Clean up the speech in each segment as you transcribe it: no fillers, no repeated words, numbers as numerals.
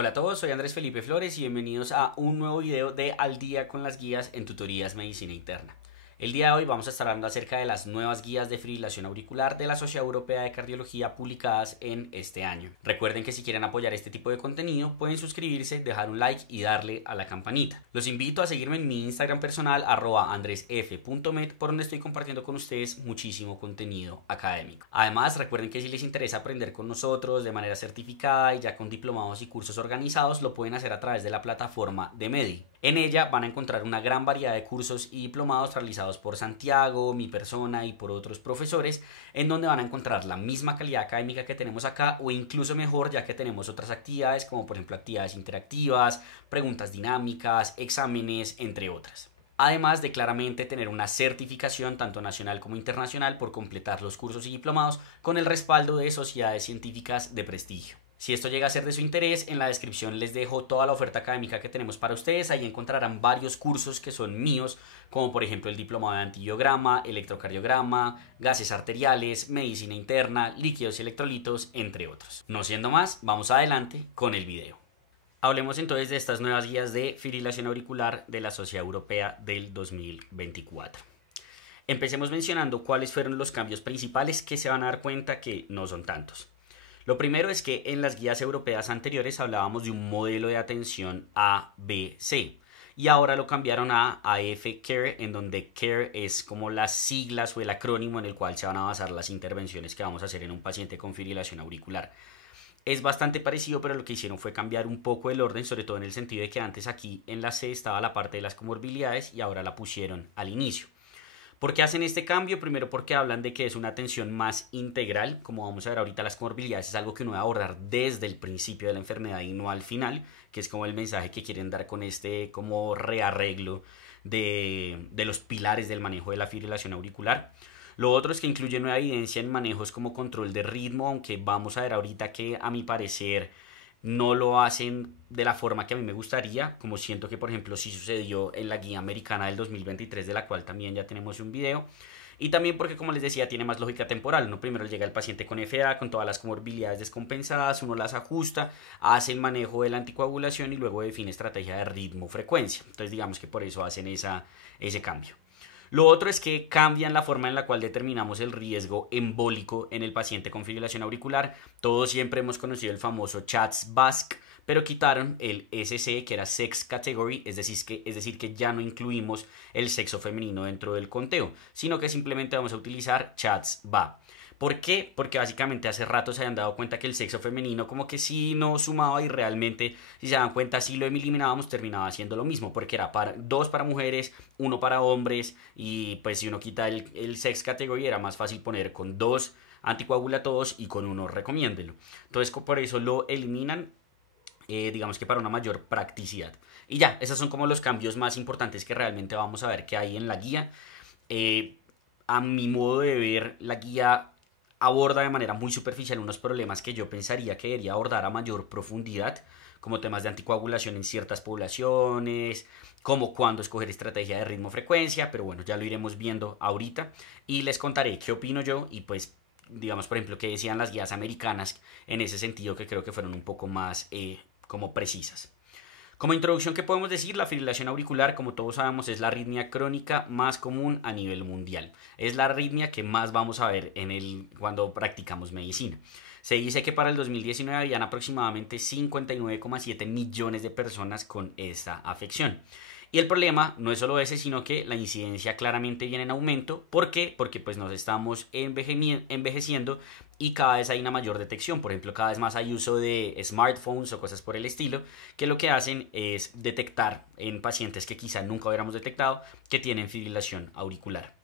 Hola a todos, soy Andrés Felipe Flores y bienvenidos a un nuevo video de Al día con las guías en tutorías medicina interna. El día de hoy vamos a estar hablando acerca de las nuevas guías de fibrilación auricular de la Sociedad Europea de Cardiología publicadas en este año. Recuerden que si quieren apoyar este tipo de contenido pueden suscribirse, dejar un like y darle a la campanita. Los invito a seguirme en mi Instagram personal @andresf.med, por donde estoy compartiendo con ustedes muchísimo contenido académico. Además recuerden que si les interesa aprender con nosotros de manera certificada y ya con diplomados y cursos organizados, lo pueden hacer a través de la plataforma de Medi. En ella van a encontrar una gran variedad de cursos y diplomados realizados por Santiago, mi persona y por otros profesores, en donde van a encontrar la misma calidad académica que tenemos acá o incluso mejor, ya que tenemos otras actividades como por ejemplo actividades interactivas, preguntas dinámicas, exámenes, entre otras. Además de claramente tener una certificación tanto nacional como internacional por completar los cursos y diplomados con el respaldo de sociedades científicas de prestigio. Si esto llega a ser de su interés, en la descripción les dejo toda la oferta académica que tenemos para ustedes. Ahí encontrarán varios cursos que son míos, como por ejemplo el diplomado de antibiograma, electrocardiograma, gases arteriales, medicina interna, líquidos y electrolitos, entre otros. No siendo más, vamos adelante con el video. Hablemos entonces de estas nuevas guías de fibrilación auricular de la Sociedad Europea del 2024. Empecemos mencionando cuáles fueron los cambios principales, que se van a dar cuenta que no son tantos. Lo primero es que en las guías europeas anteriores hablábamos de un modelo de atención ABC y ahora lo cambiaron a AF Care, en donde Care es como las siglas o el acrónimo en el cual se van a basar las intervenciones que vamos a hacer en un paciente con fibrilación auricular. Es bastante parecido, pero lo que hicieron fue cambiar un poco el orden, sobre todo en el sentido de que antes aquí en la C estaba la parte de las comorbilidades y ahora la pusieron al inicio. ¿Por qué hacen este cambio? Primero porque hablan de que es una atención más integral. Como vamos a ver ahorita, las comorbilidades es algo que uno debe abordar desde el principio de la enfermedad y no al final, que es como el mensaje que quieren dar con este como rearreglo de los pilares del manejo de la fibrilación auricular. Lo otro es que incluye nueva evidencia en manejos como control de ritmo, aunque vamos a ver ahorita que a mi parecer no lo hacen de la forma que a mí me gustaría, como siento que por ejemplo sí sucedió en la guía americana del 2023, de la cual también ya tenemos un video. Y también porque, como les decía, tiene más lógica temporal. Uno primero llega el paciente con FA, con todas las comorbilidades descompensadas, uno las ajusta, hace el manejo de la anticoagulación y luego define estrategia de ritmo-frecuencia. Entonces digamos que por eso hacen ese cambio. Lo otro es que cambian la forma en la cual determinamos el riesgo embólico en el paciente con fibrilación auricular. Todos siempre hemos conocido el famoso CHADS-VASc, pero quitaron el SC, que era Sex Category, es decir que ya no incluimos el sexo femenino dentro del conteo, sino que simplemente vamos a utilizar CHADS-VA. ¿Por qué? Porque básicamente hace rato se habían dado cuenta que el sexo femenino como que sí no sumaba y realmente, si se dan cuenta, si lo eliminábamos terminaba haciendo lo mismo, porque era dos para mujeres, uno para hombres, y pues si uno quita el sex category era más fácil poner con dos anticoagulados y con uno recomiéndelo. Entonces por eso lo eliminan, digamos que para una mayor practicidad. Y ya, esos son como los cambios más importantes que realmente vamos a ver que hay en la guía. A mi modo de ver, la guía aborda de manera muy superficial unos problemas que yo pensaría que debería abordar a mayor profundidad, como temas de anticoagulación en ciertas poblaciones, como cuándo escoger estrategia de ritmo-frecuencia, pero bueno, ya lo iremos viendo ahorita y les contaré qué opino yo y pues digamos por ejemplo qué decían las guías americanas en ese sentido, que creo que fueron un poco más como precisas. Como introducción, ¿qué podemos decir? La fibrilación auricular, como todos sabemos, es la arritmia crónica más común a nivel mundial. Es la arritmia que más vamos a ver cuando practicamos medicina. Se dice que para el 2019 habían aproximadamente 59,7 millones de personas con esta afección. Y el problema no es solo ese, sino que la incidencia claramente viene en aumento. ¿Por qué? Porque pues nos estamos envejeciendo y cada vez hay una mayor detección. Por ejemplo, cada vez más hay uso de smartphones o cosas por el estilo, que lo que hacen es detectar en pacientes que quizá nunca hubiéramos detectado que tienen fibrilación auricular.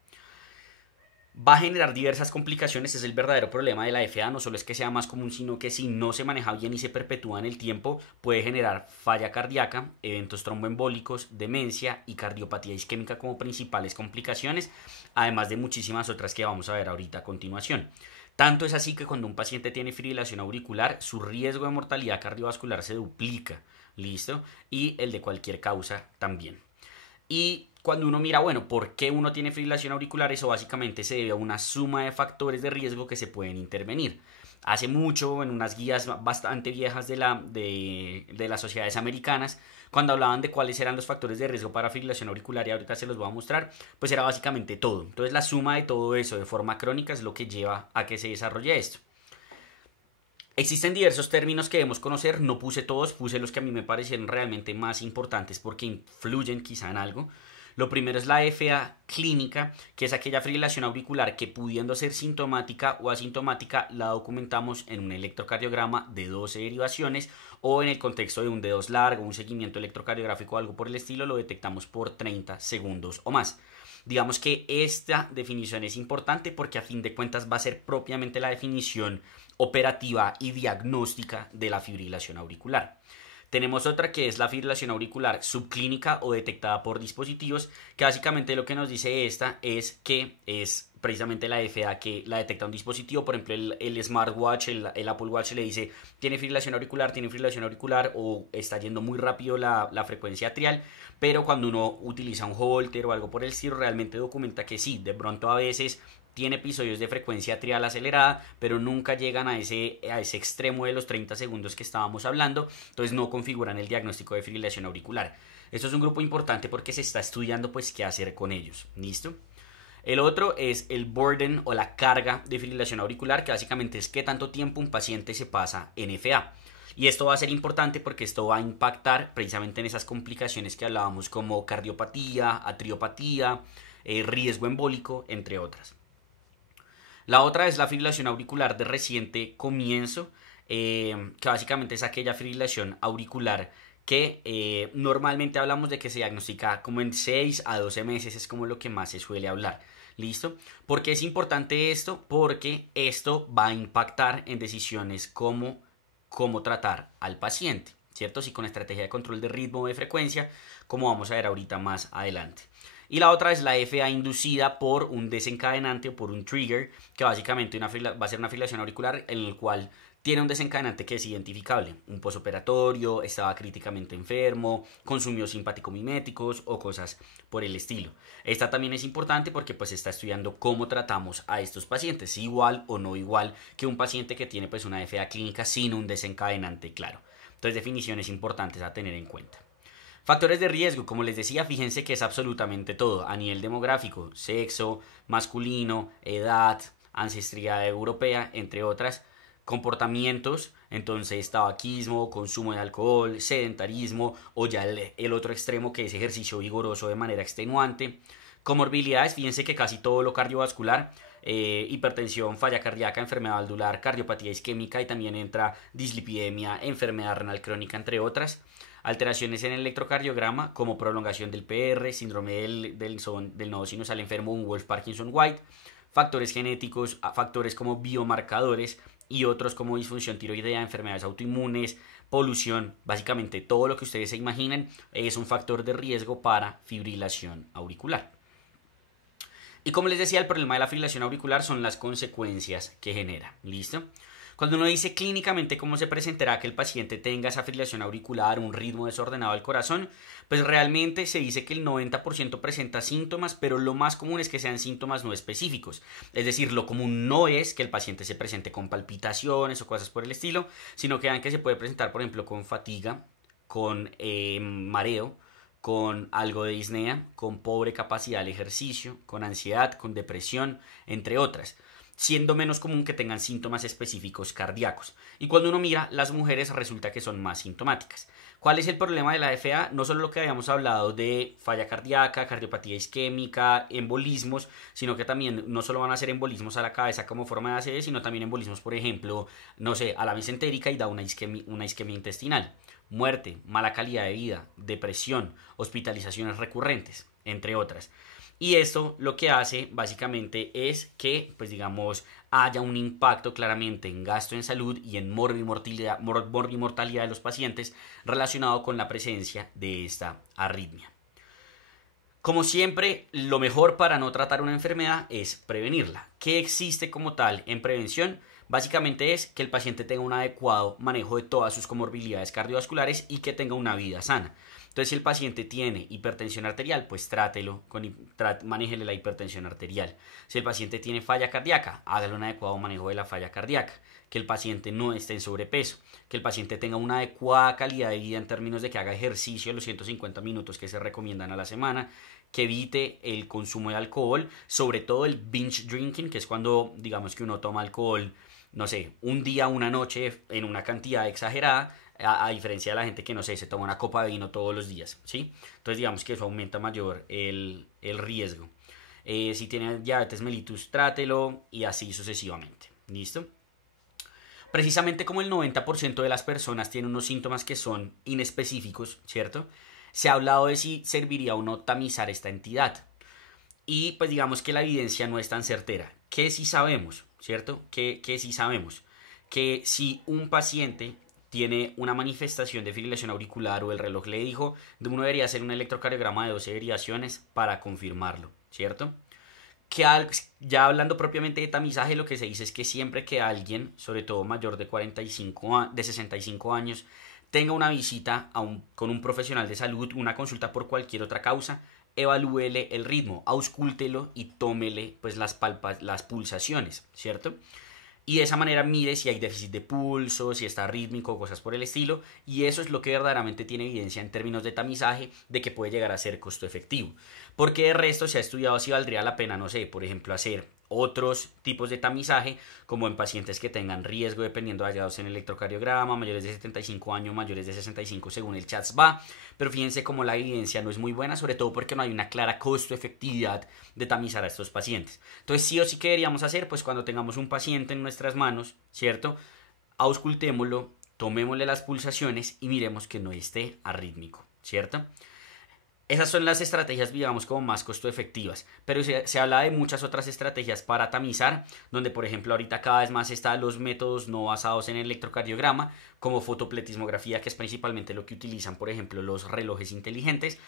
Va a generar diversas complicaciones, es el verdadero problema de la FA. No solo es que sea más común, sino que si no se maneja bien y se perpetúa en el tiempo, puede generar falla cardíaca, eventos tromboembólicos, demencia y cardiopatía isquémica como principales complicaciones, además de muchísimas otras que vamos a ver ahorita a continuación. Tanto es así que cuando un paciente tiene fibrilación auricular, su riesgo de mortalidad cardiovascular se duplica, ¿listo? Y el de cualquier causa también. Y cuando uno mira, bueno, ¿por qué uno tiene fibrilación auricular? Eso básicamente se debe a una suma de factores de riesgo que se pueden intervenir. hace mucho, en unas guías bastante viejas de las sociedades americanas, cuando hablaban de cuáles eran los factores de riesgo para fibrilación auricular, y ahorita se los voy a mostrar, pues era básicamente todo. Entonces la suma de todo eso de forma crónica es lo que lleva a que se desarrolle esto. Existen diversos términos que debemos conocer, no puse todos, puse los que a mí me parecieron realmente más importantes porque influyen quizá en algo. Lo primero es la FA clínica, que es aquella fibrilación auricular que, pudiendo ser sintomática o asintomática, la documentamos en un electrocardiograma de 12 derivaciones, o en el contexto de un D2 largo, un seguimiento electrocardiográfico o algo por el estilo, lo detectamos por 30 segundos o más. Digamos que esta definición es importante porque a fin de cuentas va a ser propiamente la definición operativa y diagnóstica de la fibrilación auricular. Tenemos otra que es la fibrilación auricular subclínica o detectada por dispositivos, que básicamente lo que nos dice esta es que es precisamente la FA que la detecta un dispositivo. Por ejemplo, el smartwatch, el Apple Watch le dice tiene fibrilación auricular, o está yendo muy rápido la frecuencia atrial, pero cuando uno utiliza un Holter o algo por el estilo, realmente documenta que sí, de pronto a veces tiene episodios de frecuencia atrial acelerada, pero nunca llegan a ese extremo de los 30 segundos que estábamos hablando, entonces no configuran el diagnóstico de fibrilación auricular. Esto es un grupo importante porque se está estudiando pues qué hacer con ellos. ¿Listo? El otro es el burden o la carga de fibrilación auricular, que básicamente es qué tanto tiempo un paciente se pasa en FA. Y esto va a ser importante porque esto va a impactar precisamente en esas complicaciones que hablábamos como cardiopatía, atriopatía, riesgo embólico, entre otras. La otra es la fibrilación auricular de reciente comienzo, que básicamente es aquella fibrilación auricular que normalmente hablamos de que se diagnostica como en 6 a 12 meses, es como lo que más se suele hablar. ¿Listo? ¿Por qué es importante esto? Porque esto va a impactar en decisiones como cómo tratar al paciente, ¿cierto? Si con estrategia de control de ritmo o de frecuencia, como vamos a ver ahorita más adelante. Y la otra es la FA inducida por un desencadenante o por un trigger, que básicamente va a ser una fibrilación auricular en el cual tiene un desencadenante que es identificable. Un posoperatorio, estaba críticamente enfermo, consumió simpático-miméticos o cosas por el estilo. Esta también es importante porque pues está estudiando cómo tratamos a estos pacientes, igual o no igual que un paciente que tiene pues una FA clínica sin un desencadenante claro. Entonces, definiciones importantes a tener en cuenta. Factores de riesgo, como les decía, fíjense que es absolutamente todo, a nivel demográfico, sexo, masculino, edad, ancestría europea, entre otras. Comportamientos, entonces tabaquismo, consumo de alcohol, sedentarismo, o ya el otro extremo que es ejercicio vigoroso de manera extenuante. Comorbilidades, fíjense que casi todo lo cardiovascular, hipertensión, falla cardíaca, enfermedad valvular, cardiopatía isquémica, y también entra dislipidemia, enfermedad renal crónica, entre otras. Alteraciones en el electrocardiograma como prolongación del PR, síndrome del nodo sinusal enfermo, un Wolff-Parkinson-White, factores genéticos, factores como biomarcadores y otros como disfunción tiroidea, enfermedades autoinmunes, polución. Básicamente todo lo que ustedes se imaginen es un factor de riesgo para fibrilación auricular. Y como les decía, el problema de la fibrilación auricular son las consecuencias que genera. ¿Listo? Cuando uno dice clínicamente cómo se presentará que el paciente tenga esa fibrilación auricular, un ritmo desordenado del corazón, pues realmente se dice que el 90% presenta síntomas, pero lo más común es que sean síntomas no específicos. Es decir, lo común no es que el paciente se presente con palpitaciones o cosas por el estilo, sino que vean que se puede presentar, por ejemplo, con fatiga, con mareo, con algo de disnea, con pobre capacidad de ejercicio, con ansiedad, con depresión, entre otras, siendo menos común que tengan síntomas específicos cardíacos. Y cuando uno mira, las mujeres resulta que son más sintomáticas. ¿Cuál es el problema de la FA? No solo lo que habíamos hablado de falla cardíaca, cardiopatía isquémica, embolismos, sino que también no solo van a ser embolismos a la cabeza como forma de ACV, sino también embolismos, por ejemplo, no sé, a la mesentérica y da una isquemia intestinal. Muerte, mala calidad de vida, depresión, hospitalizaciones recurrentes, entre otras. Y esto lo que hace básicamente es que, pues digamos, haya un impacto claramente en gasto en salud y en morbimortalidad de los pacientes relacionado con la presencia de esta arritmia. Como siempre, lo mejor para no tratar una enfermedad es prevenirla. ¿Qué existe como tal en prevención? Básicamente es que el paciente tenga un adecuado manejo de todas sus comorbilidades cardiovasculares y que tenga una vida sana. Entonces, si el paciente tiene hipertensión arterial, pues trátelo, manéjele la hipertensión arterial. Si el paciente tiene falla cardíaca, hágale un adecuado manejo de la falla cardíaca. que el paciente no esté en sobrepeso, que el paciente tenga una adecuada calidad de vida en términos de que haga ejercicio los 150 minutos que se recomiendan a la semana, que evite el consumo de alcohol, sobre todo el binge drinking, que es cuando digamos que uno toma alcohol, no sé, un día, una noche en una cantidad exagerada, a diferencia de la gente que, no sé, se toma una copa de vino todos los días, ¿sí? Entonces digamos que eso aumenta mayor el riesgo. Si tiene diabetes mellitus, trátelo y así sucesivamente. ¿Listo? Precisamente como el 90% de las personas tienen unos síntomas que son inespecíficos, ¿cierto? Se ha hablado de si serviría o no tamizar esta entidad. Y pues digamos que la evidencia no es tan certera. ¿Qué sí sabemos? ¿Cierto? ¿Qué sí sabemos? Que si un paciente tiene una manifestación de fibrilación auricular o el reloj le dijo, uno debería hacer un electrocardiograma de 12 derivaciones para confirmarlo, ¿cierto? Que ya hablando propiamente de tamizaje, lo que se dice es que siempre que alguien, sobre todo mayor de 45 de 65 años, tenga una visita con un profesional de salud, una consulta por cualquier otra causa, evalúele el ritmo, auscúltelo y tómele pues las pulsaciones, ¿cierto? Y de esa manera mire si hay déficit de pulso, si está rítmico, cosas por el estilo, y eso es lo que verdaderamente tiene evidencia en términos de tamizaje de que puede llegar a ser costo efectivo. Porque de resto se ha estudiado si valdría la pena, no sé, por ejemplo, hacer otros tipos de tamizaje, como en pacientes que tengan riesgo dependiendo de hallados en electrocardiograma, mayores de 75 años, mayores de 65 según el CHADS-VA, pero fíjense cómo la evidencia no es muy buena, sobre todo porque no hay una clara costo-efectividad de tamizar a estos pacientes. Entonces sí o sí que deberíamos hacer, pues cuando tengamos un paciente en nuestras manos, ¿cierto? Auscultémoslo, tomémosle las pulsaciones y miremos que no esté arrítmico, ¿cierto? Esas son las estrategias, digamos, como más costo efectivas, pero se habla de muchas otras estrategias para tamizar, donde por ejemplo ahorita cada vez más están los métodos no basados en electrocardiograma, como fotopletismografía, que es principalmente lo que utilizan por ejemplo los relojes inteligentes,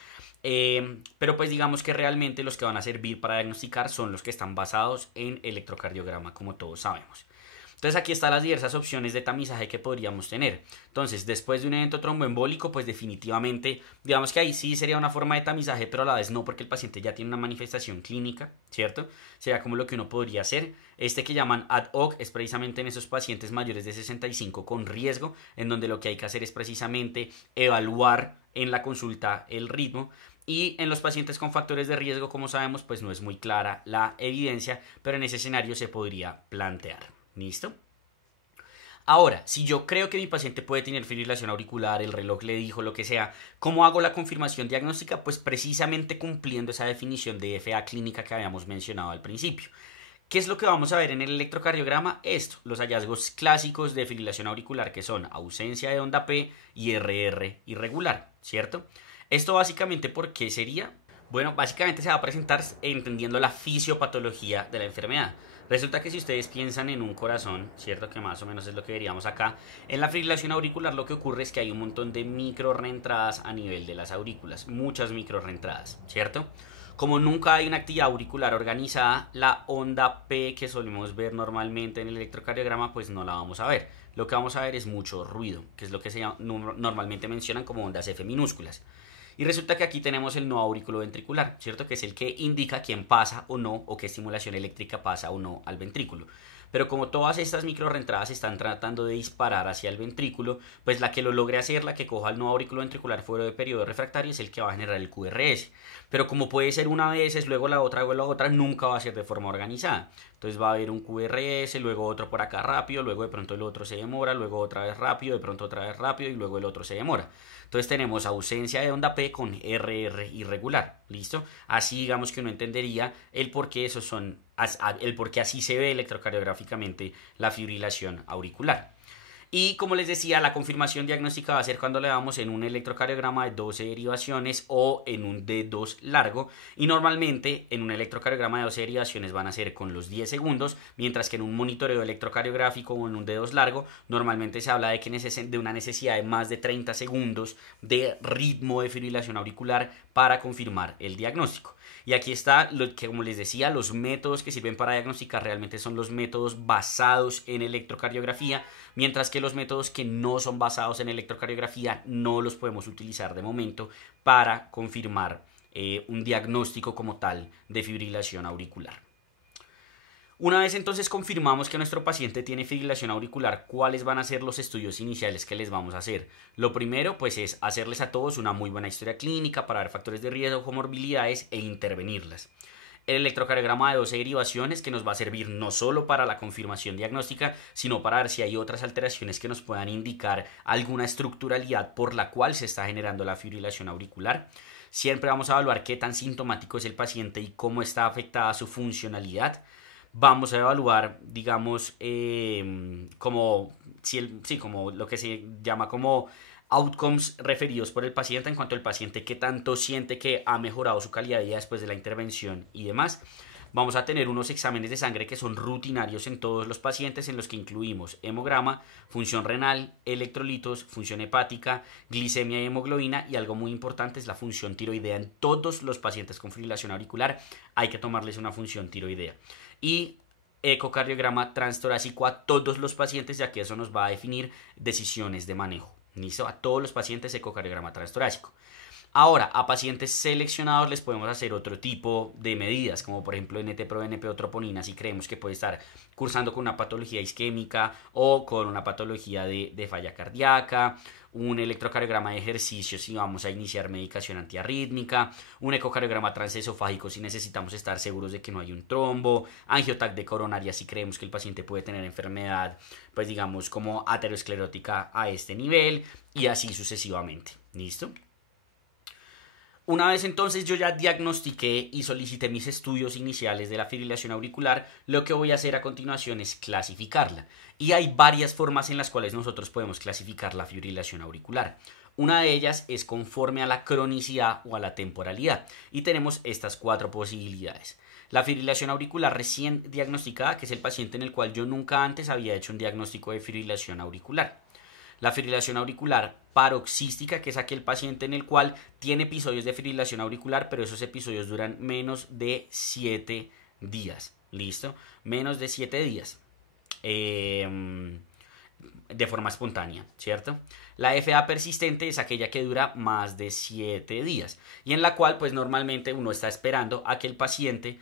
pero pues digamos que realmente los que van a servir para diagnosticar son los que están basados en electrocardiograma, como todos sabemos. Entonces aquí están las diversas opciones de tamizaje que podríamos tener. Entonces, después de un evento tromboembólico, pues definitivamente, digamos que ahí sí sería una forma de tamizaje, pero a la vez no, porque el paciente ya tiene una manifestación clínica, ¿cierto? Sería como lo que uno podría hacer. Este que llaman ad hoc es precisamente en esos pacientes mayores de 65 con riesgo, en donde lo que hay que hacer es precisamente evaluar en la consulta el ritmo. Y en los pacientes con factores de riesgo, como sabemos, pues no es muy clara la evidencia, pero en ese escenario se podría plantear. ¿Listo? Ahora, si yo creo que mi paciente puede tener fibrilación auricular, el reloj le dijo lo que sea, ¿cómo hago la confirmación diagnóstica? Pues precisamente cumpliendo esa definición de FA clínica que habíamos mencionado al principio. ¿Qué es lo que vamos a ver en el electrocardiograma? Esto, los hallazgos clásicos de fibrilación auricular, que son ausencia de onda P y RR irregular, ¿cierto? Esto básicamente, ¿por qué sería? Bueno, básicamente se va a presentar entendiendo la fisiopatología de la enfermedad. Resulta que si ustedes piensan en un corazón, cierto que más o menos es lo que veríamos acá, en la fibrilación auricular lo que ocurre es que hay un montón de micro reentradas a nivel de las aurículas, muchas micro reentradas, ¿cierto? Como nunca hay una actividad auricular organizada, la onda P que solemos ver normalmente en el electrocardiograma, pues no la vamos a ver. Lo que vamos a ver es mucho ruido, que es lo que normalmente mencionan como ondas F minúsculas. Y resulta que aquí tenemos el no aurículo ventricular, ¿cierto? Que es el que indica quién pasa o no, o qué estimulación eléctrica pasa o no al ventrículo. Pero como todas estas micro reentradas están tratando de disparar hacia el ventrículo, pues la que lo logre hacer, la que coja el no aurículo ventricular fuera de periodo refractario, es el que va a generar el QRS. Pero como puede ser una vez, luego la otra, nunca va a ser de forma organizada. Entonces va a haber un QRS, luego otro por acá rápido, luego de pronto el otro se demora, luego otra vez rápido, de pronto otra vez rápido y luego el otro se demora. Entonces tenemos ausencia de onda P con RR irregular, ¿listo? Así digamos que uno entendería el por qué así se ve electrocardiográficamente la fibrilación auricular. Y como les decía, la confirmación diagnóstica va a ser cuando le damos en un electrocardiograma de 12 derivaciones o en un D2 largo. Y normalmente en un electrocardiograma de 12 derivaciones van a ser con los 10 segundos, mientras que en un monitoreo electrocardiográfico o en un D2 largo normalmente se habla de una necesidad de más de 30 segundos de ritmo de fibrilación auricular para confirmar el diagnóstico. Y aquí está lo que, como les decía, los métodos que sirven para diagnosticar realmente son los métodos basados en electrocardiografía, mientras que los métodos que no son basados en electrocardiografía no los podemos utilizar de momento para confirmar un diagnóstico como tal de fibrilación auricular. Una vez entonces confirmamos que nuestro paciente tiene fibrilación auricular, ¿cuáles van a ser los estudios iniciales que les vamos a hacer? Lo primero, pues, es hacerles a todos una muy buena historia clínica para ver factores de riesgo, comorbilidades e intervenirlas. El electrocardiograma de 12 derivaciones que nos va a servir no solo para la confirmación diagnóstica, sino para ver si hay otras alteraciones que nos puedan indicar alguna estructuralidad por la cual se está generando la fibrilación auricular. Siempre vamos a evaluar qué tan sintomático es el paciente y cómo está afectada su funcionalidad. Vamos a evaluar, digamos, como lo que se llama como outcomes referidos por el paciente en cuanto al paciente qué tanto siente que ha mejorado su calidad de vida después de la intervención y demás. Vamos a tener unos exámenes de sangre que son rutinarios en todos los pacientes, en los que incluimos hemograma, función renal, electrolitos, función hepática, glicemia y hemoglobina, y algo muy importante es la función tiroidea. En todos los pacientes con fibrilación auricular hay que tomarles una función tiroidea. Y ecocardiograma transtorácico a todos los pacientes, ya que eso nos va a definir decisiones de manejo. ¿Listo? A todos los pacientes ecocardiograma transtorácico. Ahora, a pacientes seleccionados les podemos hacer otro tipo de medidas, como por ejemplo NT-proBNP-troponina, si creemos que puede estar cursando con una patología isquémica o con una patología de falla cardíaca, un electrocardiograma de ejercicio si vamos a iniciar medicación antiarrítmica, un ecocardiograma transesofágico si necesitamos estar seguros de que no hay un trombo, angiotac de coronaria si creemos que el paciente puede tener enfermedad, pues digamos como aterosclerótica a este nivel, y así sucesivamente. ¿Listo? Una vez entonces yo ya diagnostiqué y solicité mis estudios iniciales de la fibrilación auricular, lo que voy a hacer a continuación es clasificarla. Y hay varias formas en las cuales nosotros podemos clasificar la fibrilación auricular. Una de ellas es conforme a la cronicidad o a la temporalidad. Y tenemos estas 4 posibilidades. La fibrilación auricular recién diagnosticada, que es el paciente en el cual yo nunca antes había hecho un diagnóstico de fibrilación auricular. La fibrilación auricular paroxística, que es aquel paciente en el cual tiene episodios de fibrilación auricular, pero esos episodios duran menos de 7 días. ¿Listo? Menos de 7 días. De forma espontánea, ¿cierto? La FA persistente es aquella que dura más de 7 días y en la cual pues normalmente uno está esperando a que el paciente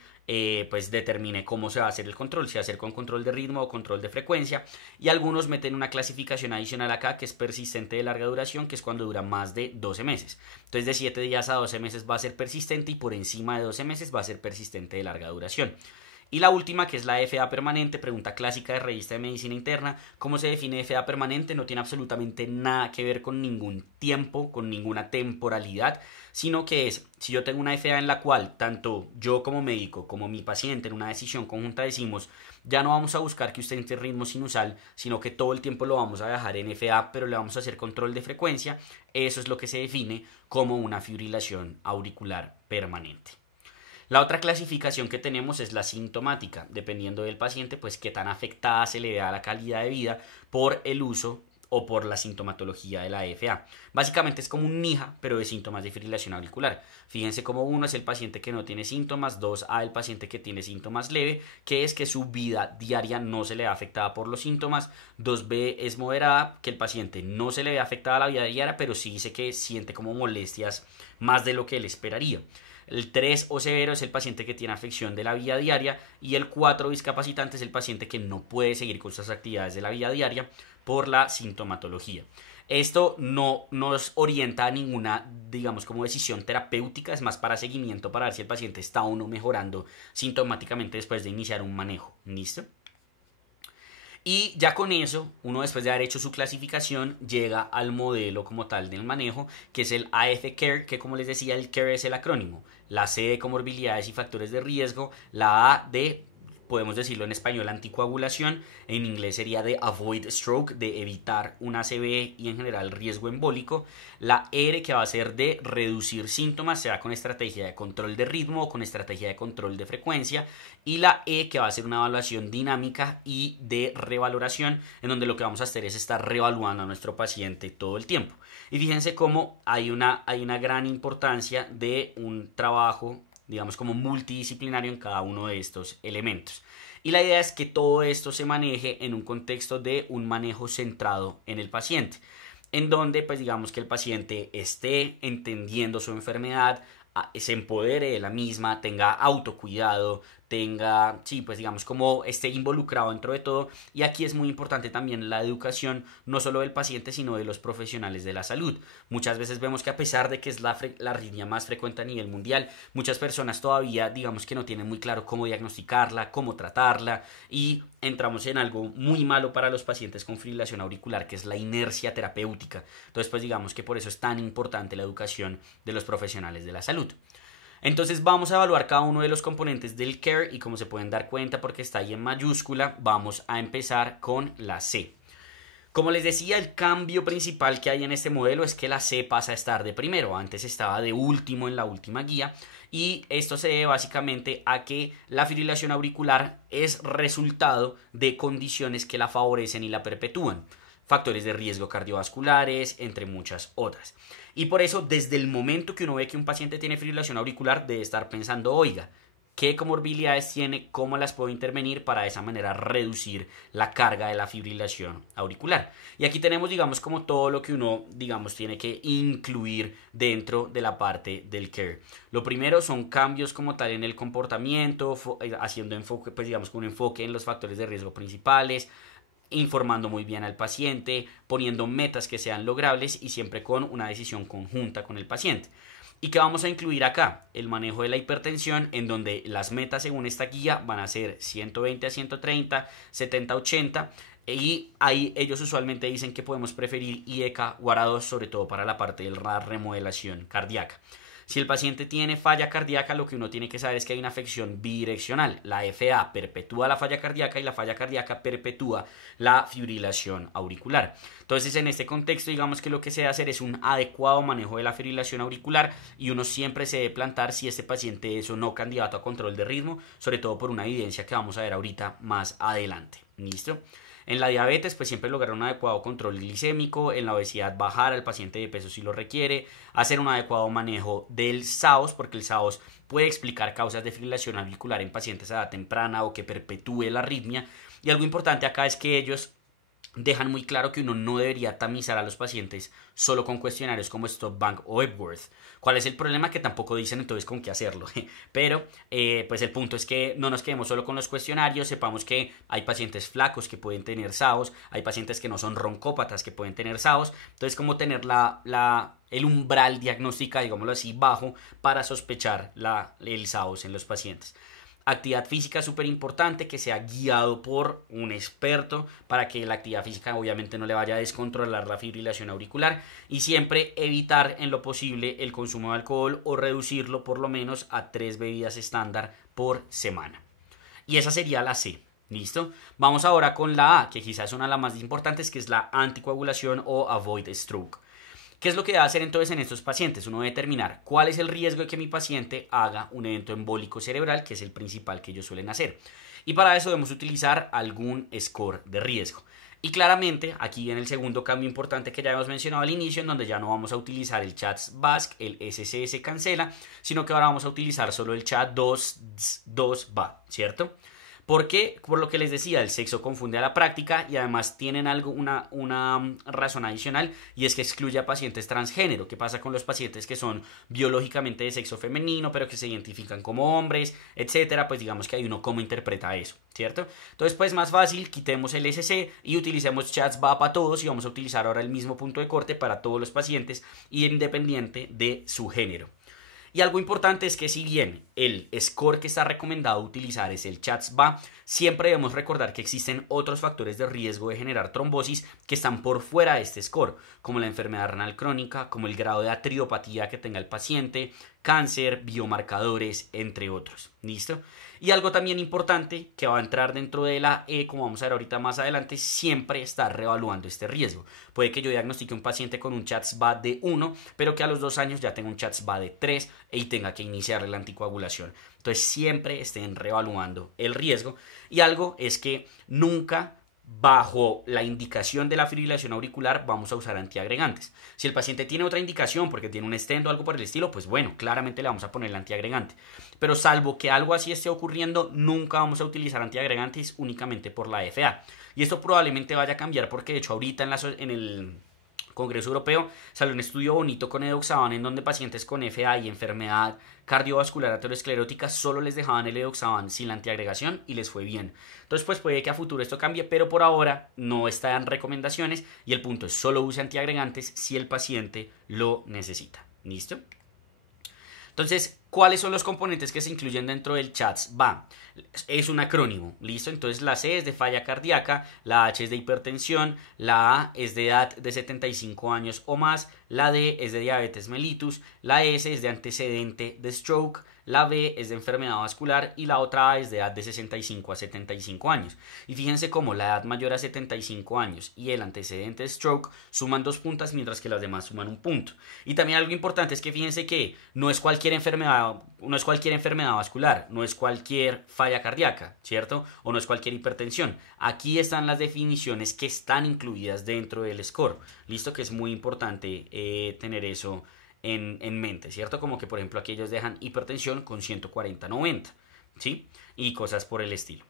pues determine cómo se va a hacer el control, si va a ser con control de ritmo o control de frecuencia, y algunos meten una clasificación adicional acá que es persistente de larga duración, que es cuando dura más de 12 meses. Entonces de 7 días a 12 meses va a ser persistente y por encima de 12 meses va a ser persistente de larga duración. Y la última, que es la FA permanente, pregunta clásica de revista de medicina interna. ¿Cómo se define FA permanente? No tiene absolutamente nada que ver con ningún tiempo, con ninguna temporalidad, sino que es, si yo tengo una FA en la cual tanto yo como médico como mi paciente en una decisión conjunta decimos, ya no vamos a buscar que usted entre ritmo sinusal, sino que todo el tiempo lo vamos a dejar en FA, pero le vamos a hacer control de frecuencia, eso es lo que se define como una fibrilación auricular permanente. La otra clasificación que tenemos es la sintomática, dependiendo del paciente, pues qué tan afectada se le da la calidad de vida por el uso o por la sintomatología de la FA. Básicamente es como un NIHA, pero de síntomas de fibrilación auricular. Fíjense como 1 es el paciente que no tiene síntomas, 2A el paciente que tiene síntomas leve, que es que su vida diaria no se le ve afectada por los síntomas, 2B es moderada, que el paciente no se le ve afectada la vida diaria, pero sí dice que siente como molestias más de lo que él esperaría. El 3 o severo es el paciente que tiene afección de la vía diaria y el 4 discapacitante es el paciente que no puede seguir con sus actividades de la vía diaria por la sintomatología. Esto no nos orienta a ninguna, digamos, como decisión terapéutica, es más para seguimiento, para ver si el paciente está o no mejorando sintomáticamente después de iniciar un manejo. ¿Listo? Y ya con eso, uno después de haber hecho su clasificación, llega al modelo como tal del manejo, que es el AF-CARE, que como les decía, el CARE es el acrónimo. La C de comorbilidades y factores de riesgo, la A de, podemos decirlo en español, anticoagulación, en inglés sería de avoid stroke, de evitar una ACV y en general riesgo embólico. La R que va a ser de reducir síntomas, sea con estrategia de control de ritmo o con estrategia de control de frecuencia. Y la E que va a ser una evaluación dinámica y de revaloración, en donde lo que vamos a hacer es estar reevaluando a nuestro paciente todo el tiempo. Y fíjense cómo hay una gran importancia de un trabajo, digamos, como multidisciplinario en cada uno de estos elementos. Y la idea es que todo esto se maneje en un contexto de un manejo centrado en el paciente, en donde pues digamos que el paciente esté entendiendo su enfermedad, se empodere de la misma, tenga autocuidado, tenga, sí, pues digamos como esté involucrado dentro de todo. Y aquí es muy importante también la educación, no solo del paciente, sino de los profesionales de la salud. Muchas veces vemos que a pesar de que es la arritmia más frecuente a nivel mundial, muchas personas todavía, digamos que no tienen muy claro cómo diagnosticarla, cómo tratarla, y entramos en algo muy malo para los pacientes con fibrilación auricular, que es la inercia terapéutica. Entonces, pues digamos que por eso es tan importante la educación de los profesionales de la salud. Entonces vamos a evaluar cada uno de los componentes del CARE y como se pueden dar cuenta porque está ahí en mayúscula, vamos a empezar con la C. Como les decía, el cambio principal que hay en este modelo es que la C pasa a estar de primero, antes estaba de último en la última guía, y esto se debe básicamente a que la fibrilación auricular es resultado de condiciones que la favorecen y la perpetúan, factores de riesgo cardiovasculares, entre muchas otras. Y por eso, desde el momento que uno ve que un paciente tiene fibrilación auricular, debe estar pensando, oiga, ¿qué comorbilidades tiene? ¿Cómo las puedo intervenir para de esa manera reducir la carga de la fibrilación auricular? Y aquí tenemos, digamos, como todo lo que uno, digamos, tiene que incluir dentro de la parte del CARE. Lo primero son cambios como tal en el comportamiento, haciendo enfoque, pues digamos, con un enfoque en los factores de riesgo principales, informando muy bien al paciente, poniendo metas que sean logrables y siempre con una decisión conjunta con el paciente. ¿Y qué vamos a incluir acá? El manejo de la hipertensión, en donde las metas según esta guía van a ser 120 a 130, 70 a 80, y ahí ellos usualmente dicen que podemos preferir IECA o ARA2, sobre todo para la parte de la remodelación cardíaca. Si el paciente tiene falla cardíaca, lo que uno tiene que saber es que hay una afección bidireccional. La FA perpetúa la falla cardíaca y la falla cardíaca perpetúa la fibrilación auricular. Entonces, en este contexto, digamos que lo que se debe hacer es un adecuado manejo de la fibrilación auricular y uno siempre se debe plantar si este paciente es o no candidato a control de ritmo, sobre todo por una evidencia que vamos a ver ahorita más adelante. ¿Listo? En la diabetes, pues siempre lograr un adecuado control glicémico, en la obesidad bajar al paciente de peso si lo requiere, hacer un adecuado manejo del SAOS, porque el SAOS puede explicar causas de fibrilación auricular en pacientes a edad temprana o que perpetúe la arritmia. Y algo importante acá es que ellos dejan muy claro que uno no debería tamizar a los pacientes solo con cuestionarios como Stop Bank o Epworth. ¿Cuál es el problema? Que tampoco dicen entonces con qué hacerlo. Pero pues el punto es que no nos quedemos solo con los cuestionarios, sepamos que hay pacientes flacos que pueden tener SAOS, hay pacientes que no son roncópatas que pueden tener SAOS, entonces como tener el umbral diagnóstica, digámoslo así, bajo para sospechar el SAOS en los pacientes. Actividad física súper importante, que sea guiado por un experto para que la actividad física obviamente no le vaya a descontrolar la fibrilación auricular, y siempre evitar en lo posible el consumo de alcohol o reducirlo por lo menos a 3 bebidas estándar por semana. Y esa sería la C. ¿Listo? Vamos ahora con la A, que quizás es una de las más importantes, que es la anticoagulación o avoid stroke. ¿Qué es lo que debe hacer entonces en estos pacientes? Uno debe determinar cuál es el riesgo de que mi paciente haga un evento embólico cerebral, que es el principal que ellos suelen hacer. Y para eso debemos utilizar algún score de riesgo. Y claramente, aquí en el segundo cambio importante que ya hemos mencionado al inicio, en donde ya no vamos a utilizar el CHA2-VASc, el SCS cancela, sino que ahora vamos a utilizar solo el CHA2-VA, ¿cierto? Porque, por lo que les decía, el sexo confunde a la práctica y además tienen una razón adicional, y es que excluye a pacientes transgénero. ¿Qué pasa con los pacientes que son biológicamente de sexo femenino pero que se identifican como hombres, etcétera? Pues digamos que hay uno cómo interpreta eso, ¿cierto? Entonces pues más fácil, quitemos el SC y utilicemos CHA2-VA para todos, y vamos a utilizar ahora el mismo punto de corte para todos los pacientes independiente de su género. Y algo importante es que si bien el score que está recomendado utilizar es el CHA2-VA, siempre debemos recordar que existen otros factores de riesgo de generar trombosis que están por fuera de este score, como la enfermedad renal crónica, como el grado de arteriopatía que tenga el paciente, cáncer, biomarcadores, entre otros. ¿Listo? Y algo también importante que va a entrar dentro de la E, como vamos a ver ahorita más adelante, siempre estar reevaluando este riesgo. Puede que yo diagnostique un paciente con un CHA2-VA de 1, pero que a los 2 años ya tenga un CHA2-VA de 3 y tenga que iniciarle la anticoagulación. Entonces siempre estén reevaluando el riesgo. Y algo es que nunca, bajo la indicación de la fibrilación auricular, vamos a usar antiagregantes. Si el paciente tiene otra indicación porque tiene un stent o algo por el estilo, pues bueno, claramente le vamos a poner el antiagregante. Pero salvo que algo así esté ocurriendo, nunca vamos a utilizar antiagregantes, únicamente por la FA. Y esto probablemente vaya a cambiar porque de hecho ahorita en el Congreso Europeo salió un estudio bonito con edoxaban en donde pacientes con FA y enfermedad cardiovascular aterosclerótica solo les dejaban el edoxaban sin la antiagregación y les fue bien. Entonces pues puede que a futuro esto cambie, pero por ahora no está en recomendaciones y el punto es solo use antiagregantes si el paciente lo necesita. ¿Listo? Entonces, ¿cuáles son los componentes que se incluyen dentro del CHADS-VA? Es un acrónimo, ¿listo? Entonces la C es de falla cardíaca, la H es de hipertensión, la A es de edad de 75 años o más, la D es de diabetes mellitus, la S es de antecedente de stroke, la B es de enfermedad vascular y la otra A es de edad de 65 a 75 años. Y fíjense cómo la edad mayor a 75 años y el antecedente de stroke suman 2 puntos mientras que las demás suman 1 punto. Y también algo importante es que fíjense que no es cualquier enfermedad vascular, no es cualquier falla cardíaca, ¿cierto? O no es cualquier hipertensión. Aquí están las definiciones que están incluidas dentro del score. Listo, que es muy importante tener eso en mente, ¿cierto? Como que por ejemplo aquí ellos dejan hipertensión con 140/90, ¿sí? Y cosas por el estilo.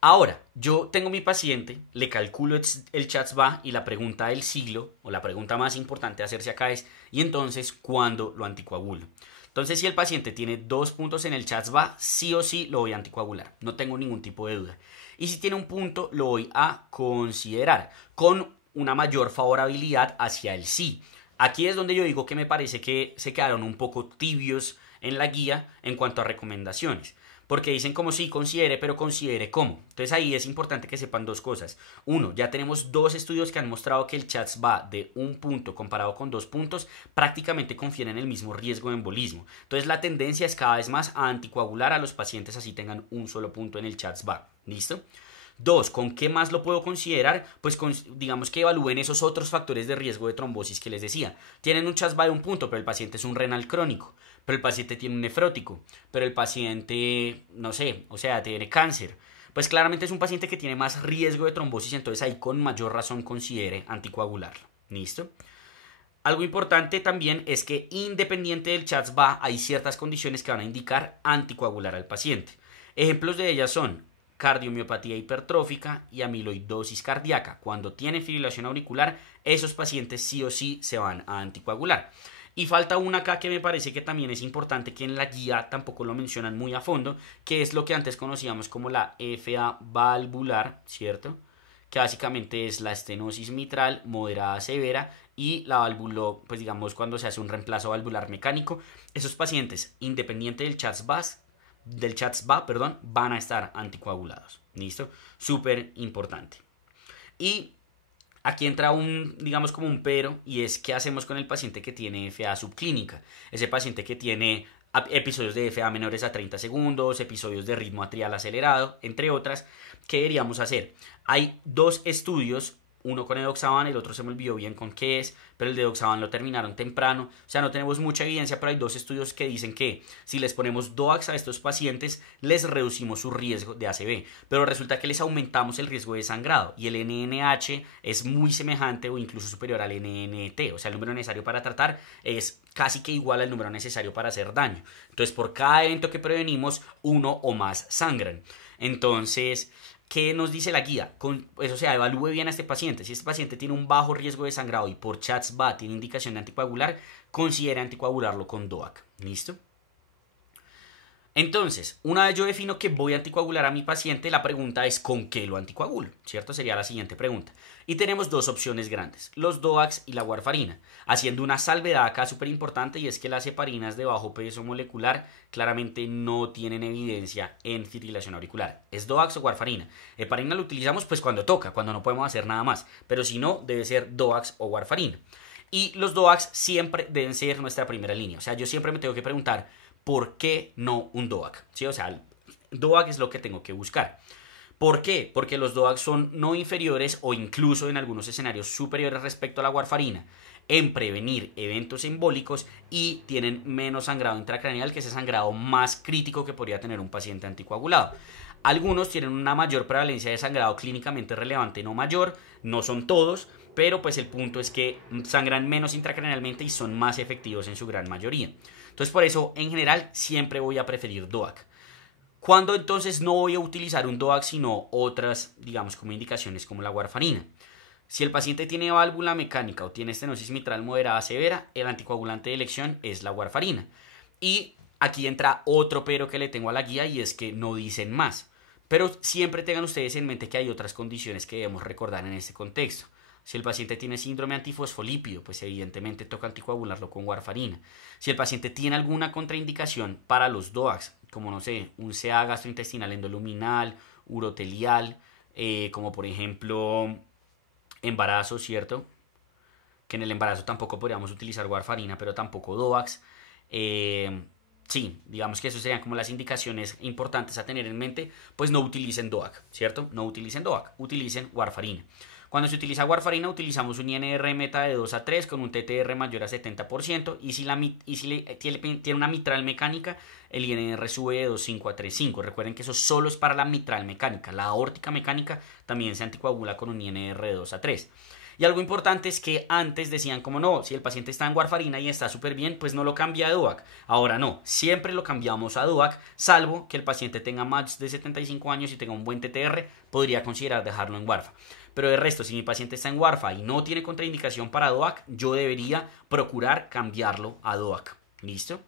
Ahora, yo tengo mi paciente, le calculo el CHADS-VA y la pregunta del siglo, o la pregunta más importante a hacerse acá es, ¿y entonces cuándo lo anticoagulo? Entonces, si el paciente tiene 2 puntos en el CHADS-VA, sí o sí lo voy a anticoagular, no tengo ningún tipo de duda. Y si tiene un punto, lo voy a considerar con una mayor favorabilidad hacia el sí. Aquí es donde yo digo que me parece que se quedaron un poco tibios en la guía en cuanto a recomendaciones. Porque dicen como sí, considere, pero considere cómo. Entonces ahí es importante que sepan 2 cosas. Uno, ya tenemos 2 estudios que han mostrado que el CHADS-VA de 1 punto comparado con 2 puntos prácticamente confieren el mismo riesgo de embolismo. Entonces la tendencia es cada vez más a anticoagular a los pacientes así tengan un solo punto en el CHADS-VA. ¿Listo? 2, ¿con qué más lo puedo considerar? Pues digamos que evalúen esos otros factores de riesgo de trombosis que les decía. Tienen un CHADS-VA de 1 punto, pero el paciente es un renal crónico. Pero el paciente tiene un nefrótico. Pero el paciente, no sé, o sea, tiene cáncer. Pues claramente es un paciente que tiene más riesgo de trombosis, entonces ahí con mayor razón considere anticoagularlo. ¿Listo? Algo importante también es que independiente del CHADS-VA hay ciertas condiciones que van a indicar anticoagular al paciente. Ejemplos de ellas son cardiomiopatía hipertrófica y amiloidosis cardíaca. Cuando tienen fibrilación auricular, esos pacientes sí o sí se van a anticoagular. Y falta una acá que me parece que también es importante, que en la guía tampoco lo mencionan muy a fondo, que es lo que antes conocíamos como la FA valvular, ¿cierto? Que básicamente es la estenosis mitral moderada severa y la válvulo, pues digamos cuando se hace un reemplazo valvular mecánico. Esos pacientes, independiente del CHADS-VA, van a estar anticoagulados. ¿Listo? Súper importante. Y aquí entra digamos como un pero, y es qué hacemos con el paciente que tiene FA subclínica. Ese paciente que tiene episodios de FA menores a 30 segundos, episodios de ritmo atrial acelerado, entre otras. ¿Qué deberíamos hacer? Hay 2 estudios, uno con edoxaban, el otro se me olvidó bien con qué es, pero el de edoxaban lo terminaron temprano, o sea, no tenemos mucha evidencia, pero hay 2 estudios que dicen que si les ponemos DOACs a estos pacientes, les reducimos su riesgo de ACV, pero resulta que les aumentamos el riesgo de sangrado, y el NNH es muy semejante o incluso superior al NNT, o sea, el número necesario para tratar es casi que igual al número necesario para hacer daño. Entonces, por cada evento que prevenimos, 1 o más sangran. Entonces, ¿qué nos dice la guía? O sea, evalúe bien a este paciente. Si este paciente tiene un bajo riesgo de sangrado y por CHADS-VA tiene indicación de anticoagular, considere anticoagularlo con DOAC. ¿Listo? Entonces, una vez yo defino que voy a anticoagular a mi paciente, la pregunta es ¿con qué lo anticoagulo? ¿Cierto? Sería la siguiente pregunta. Y tenemos 2 opciones grandes, los DOACs y la warfarina, haciendo una salvedad acá súper importante, y es que las heparinas de bajo peso molecular claramente no tienen evidencia en fibrilación auricular. ¿Es DOACs o warfarina? Heparina lo utilizamos pues cuando toca, cuando no podemos hacer nada más, pero si no, debe ser DOACs o warfarina. Y los DOACs siempre deben ser nuestra primera línea, o sea, yo siempre me tengo que preguntar ¿por qué no un DOAC? ¿Sí? O sea, DOAC es lo que tengo que buscar. ¿Por qué? Porque los DOAC son no inferiores o incluso en algunos escenarios superiores respecto a la warfarina en prevenir eventos embólicos y tienen menos sangrado intracraneal, que es ese sangrado más crítico que podría tener un paciente anticoagulado. Algunos tienen una mayor prevalencia de sangrado clínicamente relevante, no mayor, no son todos, pero pues el punto es que sangran menos intracranealmente y son más efectivos en su gran mayoría. Entonces por eso en general siempre voy a preferir DOAC. ¿Cuándo entonces no voy a utilizar un DOAC sino otras, digamos, como indicaciones como la warfarina? Si el paciente tiene válvula mecánica o tiene estenosis mitral moderada severa, el anticoagulante de elección es la warfarina. Y aquí entra otro pero que le tengo a la guía y es que no dicen más. Pero siempre tengan ustedes en mente que hay otras condiciones que debemos recordar en este contexto. Si el paciente tiene síndrome antifosfolípido, pues evidentemente toca anticoagularlo con warfarina. Si el paciente tiene alguna contraindicación para los DOACs, como no sé, un CA gastrointestinal endoluminal, urotelial, como por ejemplo embarazo, ¿cierto? Que en el embarazo tampoco podríamos utilizar warfarina, pero tampoco DOACs. Sí, digamos que eso serían como las indicaciones importantes a tener en mente, pues no utilicen DOAC, ¿cierto? No utilicen DOAC, utilicen warfarina. Cuando se utiliza warfarina utilizamos un INR meta de 2 a 3 con un TTR mayor a 70% y si tiene una mitral mecánica, el INR sube de 2,5 a 3,5. Recuerden que eso solo es para la mitral mecánica. La aórtica mecánica también se anticoagula con un INR de 2 a 3. Y algo importante es que antes decían como no, si el paciente está en warfarina y está súper bien, pues no lo cambia a DOAC. Ahora no, siempre lo cambiamos a DOAC, salvo que el paciente tenga más de 75 años y tenga un buen TTR, podría considerar dejarlo en warfa. Pero de resto, si mi paciente está en warfa y no tiene contraindicación para DOAC, yo debería procurar cambiarlo a DOAC. ¿Listo?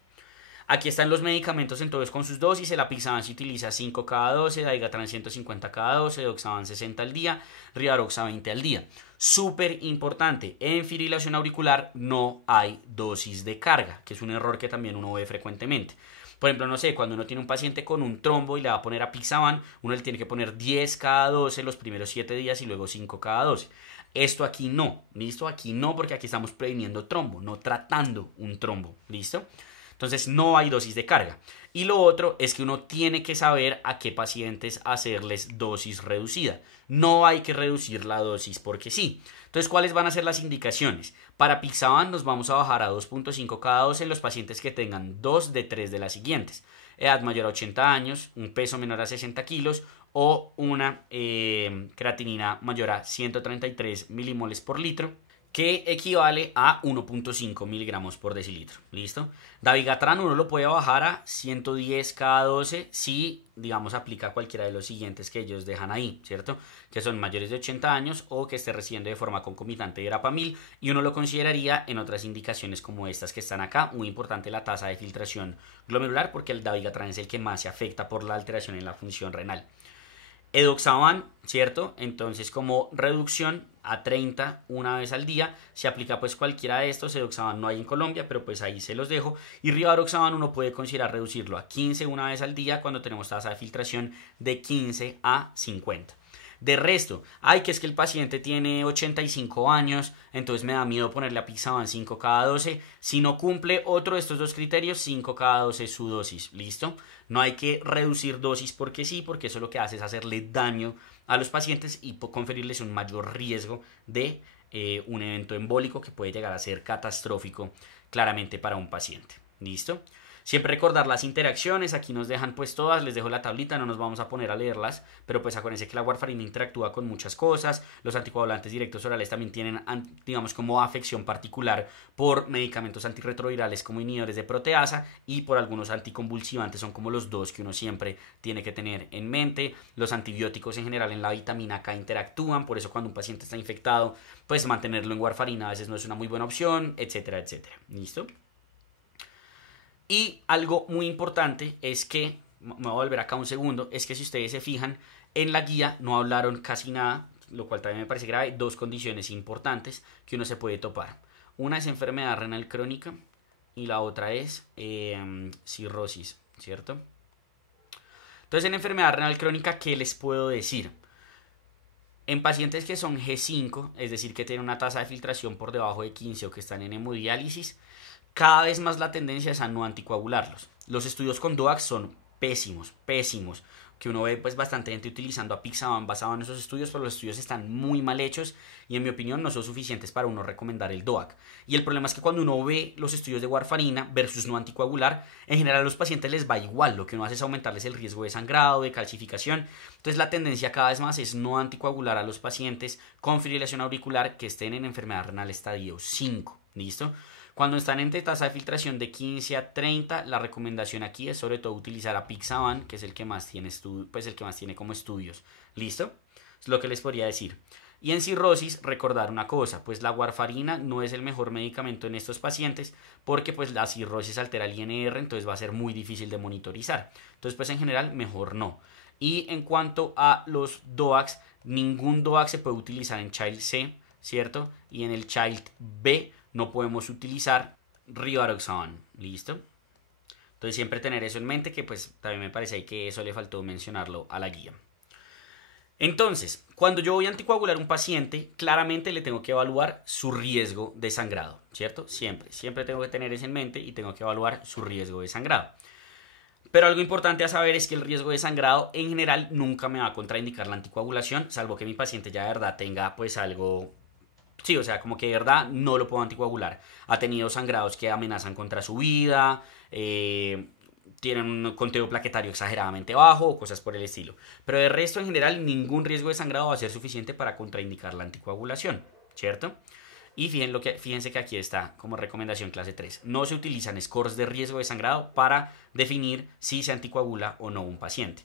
Aquí están los medicamentos entonces con sus dosis. El apixaban se utiliza 5 cada 12, Daigatran 150 cada 12, Doxaban 60 al día, Rivaroxa 20 al día. Súper importante, en fibrilación auricular no hay dosis de carga, que es un error que también uno ve frecuentemente. Por ejemplo, no sé, cuando uno tiene un paciente con un trombo y le va a poner apixaban, uno le tiene que poner 10 cada 12 los primeros 7 días y luego 5 cada 12. Esto aquí no, ¿listo? Aquí no, porque aquí estamos previniendo trombo, no tratando un trombo, ¿listo? Entonces no hay dosis de carga. Y lo otro es que uno tiene que saber a qué pacientes hacerles dosis reducida. No hay que reducir la dosis porque sí. Entonces, ¿cuáles van a ser las indicaciones? Para Pixaban nos vamos a bajar a 2,5 cada 12 en los pacientes que tengan 2 de 3 de las siguientes. Edad mayor a 80 años, un peso menor a 60 kilos o una creatinina mayor a 133 milimoles por litro, que equivale a 1,5 miligramos por decilitro. ¿Listo? Dabigatran uno lo puede bajar a 110 cada 12 si, digamos, aplica cualquiera de los siguientes que ellos dejan ahí, ¿cierto? Que son mayores de 80 años o que esté recibiendo de forma concomitante verapamil, y uno lo consideraría en otras indicaciones como estas que están acá. Muy importante la tasa de filtración glomerular porque el dabigatran es el que más se afecta por la alteración en la función renal. Edoxaban, ¿cierto? Entonces como reducción a 30 una vez al día, se aplica pues cualquiera de estos. Edoxaban no hay en Colombia, pero pues ahí se los dejo. Y Rivaroxaban uno puede considerar reducirlo a 15 una vez al día cuando tenemos tasa de filtración de 15 a 50. De resto, que es que el paciente tiene 85 años, entonces me da miedo ponerle a Pixaban 5 cada 12. Si no cumple otro de estos dos criterios, 5 cada 12 es su dosis. ¿Listo? No hay que reducir dosis porque sí, porque eso lo que hace es hacerle daño a los pacientes y conferirles un mayor riesgo de un evento embólico que puede llegar a ser catastrófico claramente para un paciente. ¿Listo? Siempre recordar las interacciones, aquí nos dejan pues todas, les dejo la tablita, no nos vamos a poner a leerlas, pero pues acuérdense que la warfarina interactúa con muchas cosas. Los anticoagulantes directos orales también tienen, digamos, como afección particular por medicamentos antirretrovirales como inhibidores de proteasa y por algunos anticonvulsivantes, son como los dos que uno siempre tiene que tener en mente. Los antibióticos en general en la vitamina K interactúan, por eso cuando un paciente está infectado, pues mantenerlo en warfarina a veces no es una muy buena opción, etcétera, etcétera. ¿Listo? Y algo muy importante es que, me voy a volver acá un segundo, es que si ustedes se fijan, en la guía no hablaron casi nada, lo cual también me parece grave. Dos condiciones importantes que uno se puede topar. Una es enfermedad renal crónica y la otra es cirrosis, ¿cierto? Entonces, en enfermedad renal crónica, ¿qué les puedo decir? En pacientes que son G5, es decir, que tienen una tasa de filtración por debajo de 15 o que están en hemodiálisis, cada vez más la tendencia es a no anticoagularlos. Los estudios con DOAC son pésimos, pésimos, que uno ve pues bastante gente utilizando apixaban basado en esos estudios, pero los estudios están muy mal hechos y en mi opinión no son suficientes para uno recomendar el DOAC. Y el problema es que cuando uno ve los estudios de warfarina versus no anticoagular, en general a los pacientes les va igual, lo que uno hace es aumentarles el riesgo de sangrado, de calcificación. Entonces la tendencia cada vez más es no anticoagular a los pacientes con fibrilación auricular que estén en enfermedad renal estadio 5, ¿listo? Cuando están entre tasa de filtración de 15 a 30, la recomendación aquí es sobre todo utilizar apixaban, que es el que más tiene, el que más tiene como estudios. ¿Listo? Es lo que les podría decir. Y en cirrosis, recordar una cosa, pues la warfarina no es el mejor medicamento en estos pacientes porque pues la cirrosis altera el INR, entonces va a ser muy difícil de monitorizar. Entonces pues en general mejor no. Y en cuanto a los DOACs, ningún DOAC se puede utilizar en Child C, ¿cierto? Y en el Child B no podemos utilizar Rivaroxaban, ¿listo? Entonces siempre tener eso en mente, que pues también me parece ahí que eso le faltó mencionarlo a la guía. Entonces, cuando yo voy a anticoagular a un paciente, claramente le tengo que evaluar su riesgo de sangrado, ¿cierto? Siempre tengo que tener eso en mente y tengo que evaluar su riesgo de sangrado. Pero algo importante a saber es que el riesgo de sangrado en general nunca me va a contraindicar la anticoagulación, salvo que mi paciente ya de verdad tenga pues algo. Sí, o sea, como que de verdad no lo puedo anticoagular. Ha tenido sangrados que amenazan contra su vida, tienen un conteo plaquetario exageradamente bajo o cosas por el estilo. Pero de resto, en general, ningún riesgo de sangrado va a ser suficiente para contraindicar la anticoagulación, ¿cierto? Y fíjense que aquí está como recomendación clase 3. No se utilizan scores de riesgo de sangrado para definir si se anticoagula o no un paciente.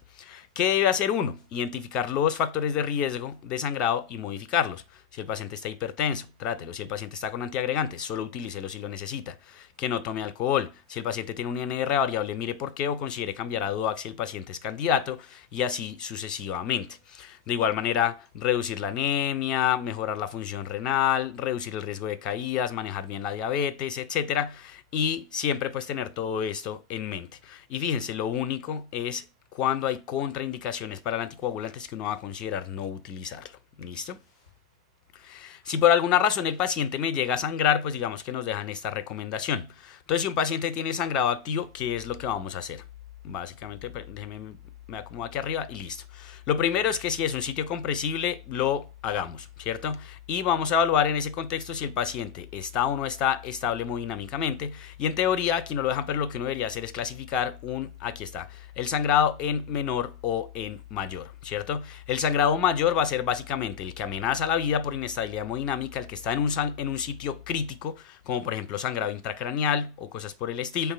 ¿Qué debe hacer uno? Identificar los factores de riesgo de sangrado y modificarlos. Si el paciente está hipertenso, trátelo. Si el paciente está con antiagregantes, solo utilícelo si lo necesita. Que no tome alcohol. Si el paciente tiene un INR variable, mire por qué o considere cambiar a DOAC si el paciente es candidato y así sucesivamente. De igual manera, reducir la anemia, mejorar la función renal, reducir el riesgo de caídas, manejar bien la diabetes, etc. Y siempre pues tener todo esto en mente. Y fíjense, lo único es cuando hay contraindicaciones para el anticoagulante es que uno va a considerar no utilizarlo. ¿Listo? Si por alguna razón el paciente me llega a sangrar, pues digamos que nos dejan esta recomendación. Entonces, si un paciente tiene sangrado activo, ¿qué es lo que vamos a hacer? Básicamente, déjenme, me acomodo aquí arriba y listo. Lo primero es que si es un sitio compresible, lo hagamos, ¿cierto? Y vamos a evaluar en ese contexto si el paciente está o no está estable hemodinámicamente. Y en teoría, aquí no lo dejan, pero lo que uno debería hacer es clasificar aquí está, el sangrado en menor o en mayor, ¿cierto? El sangrado mayor va a ser básicamente el que amenaza la vida por inestabilidad hemodinámica, el que está en un sitio crítico, como por ejemplo sangrado intracraneal o cosas por el estilo.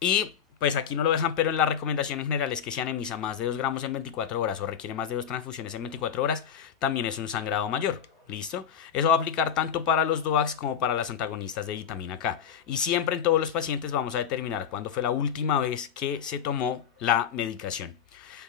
Y pues aquí no lo dejan, pero en la recomendación en general es que si anemiza más de 2 gramos en 24 horas o requiere más de 2 transfusiones en 24 horas, también es un sangrado mayor. ¿Listo? Eso va a aplicar tanto para los DOACs como para las antagonistas de vitamina K. Y siempre en todos los pacientes vamos a determinar cuándo fue la última vez que se tomó la medicación.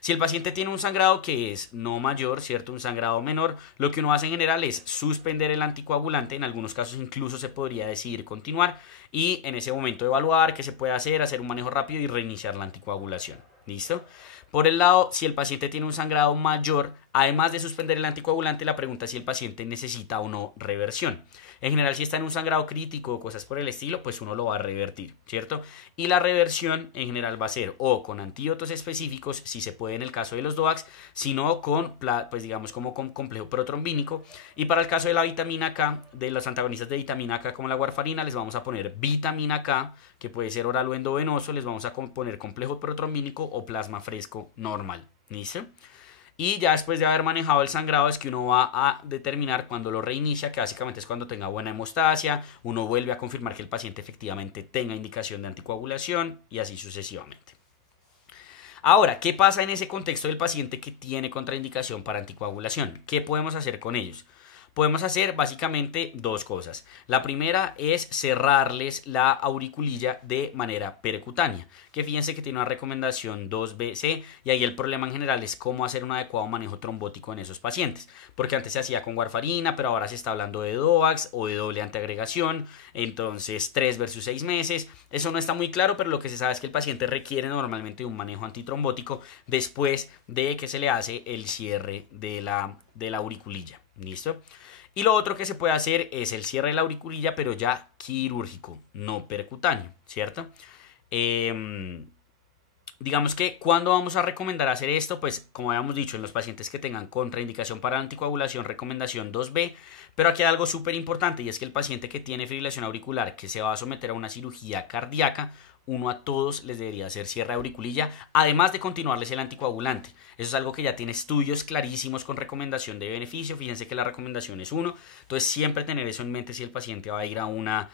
Si el paciente tiene un sangrado que es no mayor, ¿cierto? Un sangrado menor, lo que uno hace en general es suspender el anticoagulante, en algunos casos incluso se podría decidir continuar y en ese momento evaluar qué se puede hacer un manejo rápido y reiniciar la anticoagulación. ¿Listo? Por el lado, si el paciente tiene un sangrado mayor, además de suspender el anticoagulante, la pregunta es si el paciente necesita o no reversión. En general, si está en un sangrado crítico o cosas por el estilo, pues uno lo va a revertir, ¿cierto? Y la reversión en general va a ser o con antídotos específicos, si se puede en el caso de los DOACs, sino con, pues digamos, como con complejo protrombínico. Y para el caso de la vitamina K, de los antagonistas de vitamina K como la warfarina, les vamos a poner vitamina K, que puede ser oral o endovenoso, les vamos a poner complejo protrombínico o plasma fresco normal, ¿listo? Y ya después de haber manejado el sangrado es que uno va a determinar cuando lo reinicia, que básicamente es cuando tenga buena hemostasia, uno vuelve a confirmar que el paciente efectivamente tenga indicación de anticoagulación y así sucesivamente. Ahora, ¿qué pasa en ese contexto del paciente que tiene contraindicación para anticoagulación? ¿Qué podemos hacer con ellos? Podemos hacer básicamente dos cosas. La primera es cerrarles la auriculilla de manera percutánea, que fíjense que tiene una recomendación 2BC y ahí el problema en general es cómo hacer un adecuado manejo trombótico en esos pacientes, porque antes se hacía con warfarina, pero ahora se está hablando de DOACs o de doble antiagregación, entonces 3 versus 6 meses, eso no está muy claro, pero lo que se sabe es que el paciente requiere normalmente un manejo antitrombótico después de que se le hace el cierre de la auriculilla. ¿Listo? Y lo otro que se puede hacer es el cierre de la auriculilla, pero ya quirúrgico, no percutáneo, ¿cierto? Digamos que cuando vamos a recomendar hacer esto, pues como habíamos dicho, en los pacientes que tengan contraindicación para anticoagulación, recomendación 2B, pero aquí hay algo súper importante y es que el paciente que tiene fibrilación auricular, que se va a someter a una cirugía cardíaca, uno a todos les debería hacer cierre de auriculilla, además de continuarles el anticoagulante. Eso es algo que ya tiene estudios clarísimos con recomendación de beneficio. Fíjense que la recomendación es 1. Entonces siempre tener eso en mente si el paciente va a ir a una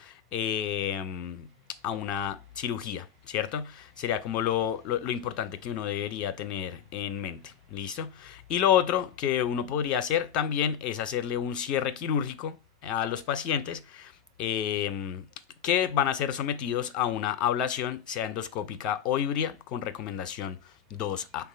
cirugía, ¿cierto? Sería como lo importante que uno debería tener en mente, ¿listo? Y lo otro que uno podría hacer también es hacerle un cierre quirúrgico a los pacientes que van a ser sometidos a una ablación, sea endoscópica o híbrida, con recomendación 2A.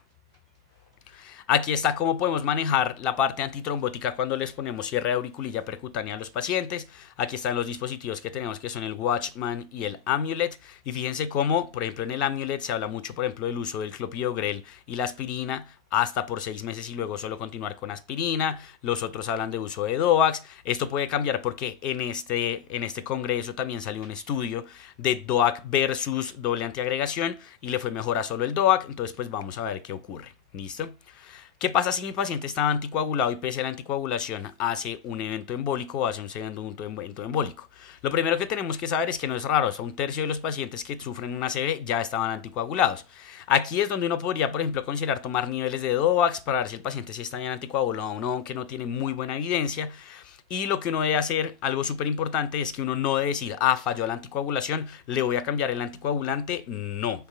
Aquí está cómo podemos manejar la parte antitrombótica cuando les ponemos cierre de auriculilla percutánea a los pacientes. Aquí están los dispositivos que tenemos, que son el Watchman y el Amulet. Y fíjense cómo, por ejemplo, en el Amulet se habla mucho, por ejemplo, del uso del clopidogrel y la aspirina hasta por 6 meses y luego solo continuar con aspirina. Los otros hablan de uso de DOACs. Esto puede cambiar porque en este congreso también salió un estudio de DOAC versus doble antiagregación y le fue mejor a solo el DOAC. Entonces pues vamos a ver qué ocurre. ¿Listo? ¿Qué pasa si mi paciente está anticoagulado y pese a la anticoagulación hace un evento embólico o hace un segundo evento embólico? Lo primero que tenemos que saber es que no es raro, o sea, un tercio de los pacientes que sufren una ACV ya estaban anticoagulados. Aquí es donde uno podría, por ejemplo, considerar tomar niveles de DOACs para ver si el paciente sí está bien anticoagulado o no, aunque no tiene muy buena evidencia. Y lo que uno debe hacer, algo súper importante, es que uno no debe decir, falló la anticoagulación, le voy a cambiar el anticoagulante. No.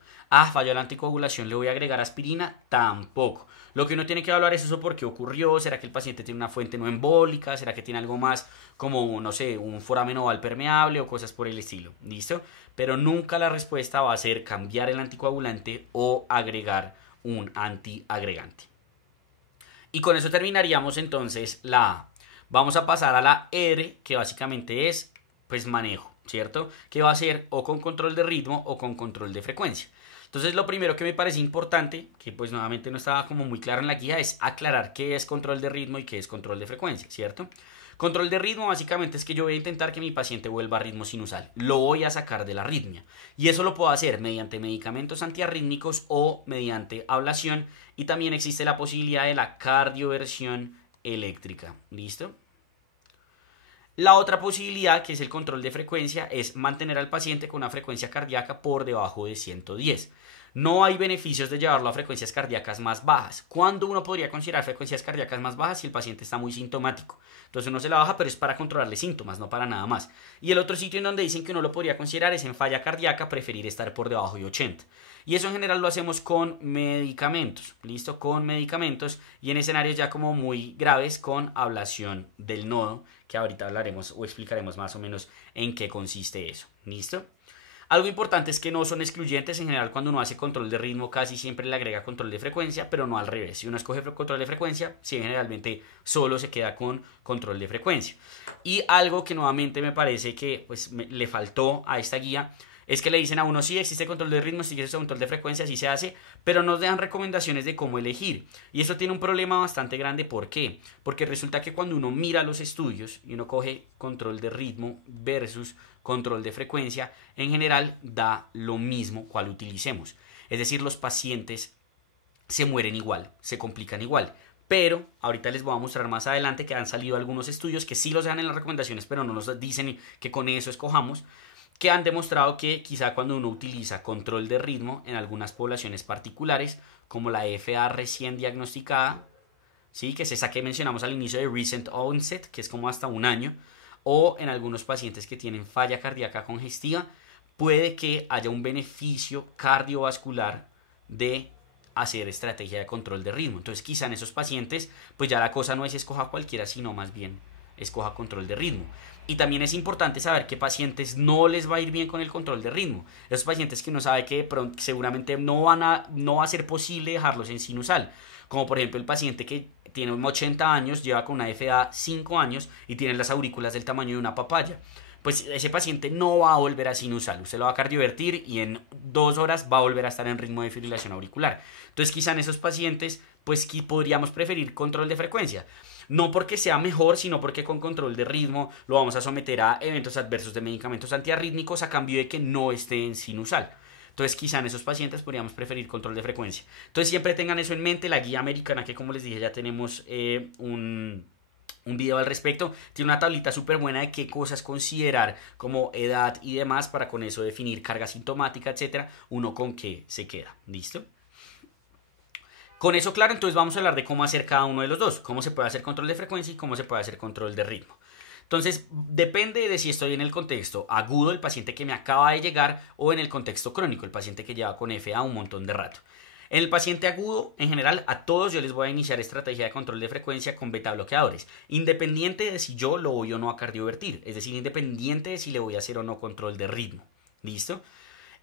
Falló la anticoagulación, le voy a agregar aspirina. Tampoco. Lo que uno tiene que evaluar es eso, por qué ocurrió. ¿Será que el paciente tiene una fuente no embólica? ¿Será que tiene algo más como, no sé, un foramen oval permeable o cosas por el estilo? ¿Listo? Pero nunca la respuesta va a ser cambiar el anticoagulante o agregar un antiagregante. Y con eso terminaríamos entonces la A. Vamos a pasar a la R, que básicamente es pues manejo, ¿cierto? Que va a ser o con control de ritmo o con control de frecuencia. Entonces lo primero que me parece importante, que pues nuevamente no estaba como muy claro en la guía, es aclarar qué es control de ritmo y qué es control de frecuencia, ¿cierto? Control de ritmo básicamente es que yo voy a intentar que mi paciente vuelva a ritmo sinusal. Lo voy a sacar de la arritmia. Y eso lo puedo hacer mediante medicamentos antiarrítmicos o mediante ablación. Y también existe la posibilidad de la cardioversión eléctrica. ¿Listo? La otra posibilidad, que es el control de frecuencia, es mantener al paciente con una frecuencia cardíaca por debajo de 110. No hay beneficios de llevarlo a frecuencias cardíacas más bajas. ¿Cuándo uno podría considerar frecuencias cardíacas más bajas? Si el paciente está muy sintomático. Entonces uno se la baja, pero es para controlarle síntomas, no para nada más. Y el otro sitio en donde dicen que uno lo podría considerar es en falla cardíaca, preferir estar por debajo de 80. Y eso en general lo hacemos con medicamentos, ¿listo? Con medicamentos y en escenarios ya como muy graves con ablación del nodo, que ahorita hablaremos o explicaremos más o menos en qué consiste eso, ¿listo? Algo importante es que no son excluyentes. En general, cuando uno hace control de ritmo, casi siempre le agrega control de frecuencia, pero no al revés. Si uno escoge control de frecuencia, sí, generalmente solo se queda con control de frecuencia. Y algo que nuevamente me parece que pues, le faltó a esta guía es que le dicen a uno, sí, existe control de ritmo, sí existe control de frecuencia, sí se hace, pero nos dan recomendaciones de cómo elegir. Y eso tiene un problema bastante grande. ¿Por qué? Porque resulta que cuando uno mira los estudios y uno coge control de ritmo versus control de frecuencia, en general da lo mismo cual utilicemos. Es decir, los pacientes se mueren igual, se complican igual. Pero ahorita les voy a mostrar más adelante que han salido algunos estudios que sí los dan en las recomendaciones, pero no nos dicen que con eso escojamos, que han demostrado que quizá cuando uno utiliza control de ritmo en algunas poblaciones particulares, como la FA recién diagnosticada, ¿sí? Que es esa que mencionamos al inicio de recent onset, que es como hasta un año, o en algunos pacientes que tienen falla cardíaca congestiva, puede que haya un beneficio cardiovascular de hacer estrategia de control de ritmo. Entonces quizá en esos pacientes pues ya la cosa no es escoja cualquiera, sino más bien escoja control de ritmo. Y también es importante saber qué pacientes no les va a ir bien con el control de ritmo. Esos pacientes que uno sabe que seguramente no va a ser posible dejarlos en sinusal. Como por ejemplo el paciente que tiene 80 años, lleva con una FA 5 años y tiene las aurículas del tamaño de una papaya. Pues ese paciente no va a volver a sinusal. Usted lo va a cardiovertir y en 2 horas va a volver a estar en ritmo de fibrilación auricular. Entonces quizá en esos pacientes pues podríamos preferir control de frecuencia. No porque sea mejor, sino porque con control de ritmo lo vamos a someter a eventos adversos de medicamentos antiarrítmicos a cambio de que no esté en sinusal. Entonces quizá en esos pacientes podríamos preferir control de frecuencia. Entonces siempre tengan eso en mente. La guía americana, que como les dije ya tenemos un video al respecto, tiene una tablita súper buena de qué cosas considerar como edad y demás para con eso definir carga sintomática, etcétera, uno con qué se queda. ¿Listo? Con eso claro, entonces vamos a hablar de cómo hacer cada uno de los dos, cómo se puede hacer control de frecuencia y cómo se puede hacer control de ritmo. Entonces, depende de si estoy en el contexto agudo, el paciente que me acaba de llegar, o en el contexto crónico, el paciente que lleva con FA un montón de rato. En el paciente agudo, en general, a todos yo les voy a iniciar estrategia de control de frecuencia con beta bloqueadores, independiente de si yo lo voy o no a cardiovertir, es decir, independiente de si le voy a hacer o no control de ritmo. ¿Listo?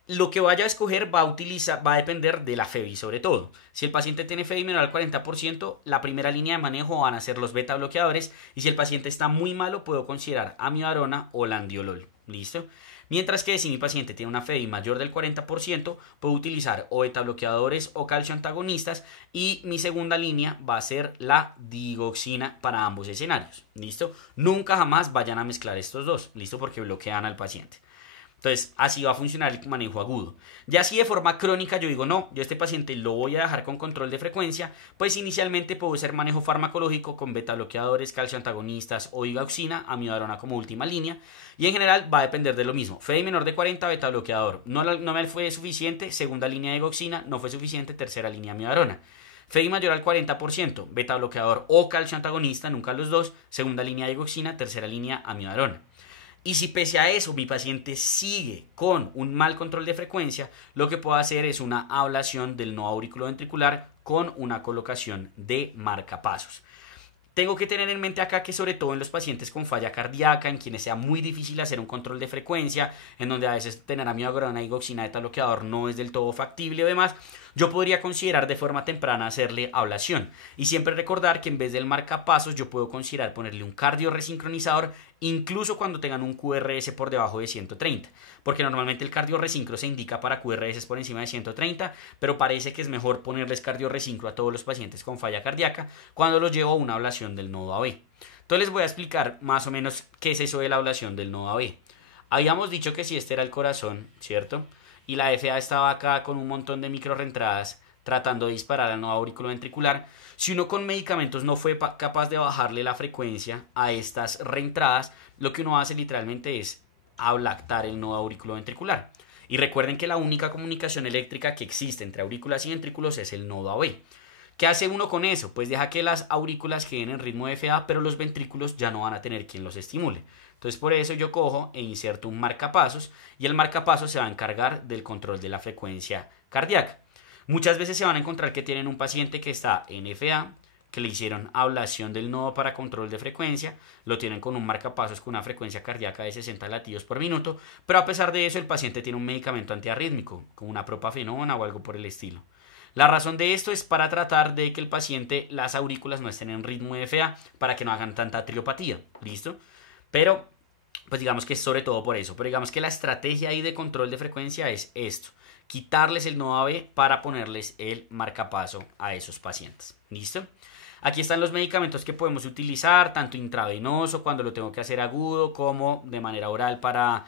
Lo que vaya a escoger va a depender de la FEBI sobre todo. Si el paciente tiene FEBI menor al 40%, la primera línea de manejo van a ser los beta bloqueadores, y si el paciente está muy malo puedo considerar amiodarona o landiolol. ¿Listo? Mientras que si mi paciente tiene una FEBI mayor del 40%, puedo utilizar o beta bloqueadores o calcio antagonistas, y mi segunda línea va a ser la digoxina para ambos escenarios. ¿Listo? Nunca jamás vayan a mezclar estos dos, ¿listo? Porque bloquean al paciente. Entonces, así va a funcionar el manejo agudo. Ya si de forma crónica yo digo, no, yo a este paciente lo voy a dejar con control de frecuencia, pues inicialmente puedo hacer manejo farmacológico con beta bloqueadores, calcio antagonistas o digoxina, amiodarona como última línea. Y en general va a depender de lo mismo. FEI menor de 40, beta bloqueador. No me fue suficiente, segunda línea de digoxina, no fue suficiente, tercera línea amiodarona. FEI mayor al 40%, beta bloqueador o calcio antagonista, nunca los dos, segunda línea de digoxina, tercera línea amiodarona. Y si pese a eso mi paciente sigue con un mal control de frecuencia, lo que puedo hacer es una ablación del nodo auriculoventricular con una colocación de marcapasos. Tengo que tener en mente acá que sobre todo en los pacientes con falla cardíaca, en quienes sea muy difícil hacer un control de frecuencia, en donde a veces tener amiodarona y digoxina beta bloqueador no es del todo factible o demás, yo podría considerar de forma temprana hacerle ablación. Y siempre recordar que en vez del marcapasos yo puedo considerar ponerle un cardioresincronizador, incluso cuando tengan un QRS por debajo de 130, porque normalmente el cardioresincro se indica para QRS por encima de 130, pero parece que es mejor ponerles cardioresincro a todos los pacientes con falla cardíaca cuando los llevo a una ablación del nodo AB. Entonces les voy a explicar más o menos qué es eso de la ablación del nodo AB. Habíamos dicho que si este era el corazón, ¿cierto? Y la FA estaba acá con un montón de microrreentradas tratando de disparar al nodo auriculoventricular. Si uno con medicamentos no fue capaz de bajarle la frecuencia a estas reentradas, lo que uno hace literalmente es ablactar el nodo auriculoventricular. Y recuerden que la única comunicación eléctrica que existe entre aurículas y ventrículos es el nodo AB. ¿Qué hace uno con eso? Pues deja que las aurículas queden en ritmo de FA, pero los ventrículos ya no van a tener quien los estimule. Entonces por eso yo cojo e inserto un marcapasos, y el marcapasos se va a encargar del control de la frecuencia cardíaca. Muchas veces se van a encontrar que tienen un paciente que está en FA, que le hicieron ablación del nodo para control de frecuencia, lo tienen con un marcapasos con una frecuencia cardíaca de 60 latidos por minuto, pero a pesar de eso el paciente tiene un medicamento antiarrítmico, como una propafenona o algo por el estilo. La razón de esto es para tratar de que el paciente, las aurículas no estén en ritmo de FA, para que no hagan tanta triopatía, ¿listo? Pero, pues digamos que es sobre todo por eso, pero digamos que la estrategia ahí de control de frecuencia es esto: quitarles el nodo AB para ponerles el marcapaso a esos pacientes. ¿Listo? Aquí están los medicamentos que podemos utilizar, tanto intravenoso cuando lo tengo que hacer agudo, como de manera oral para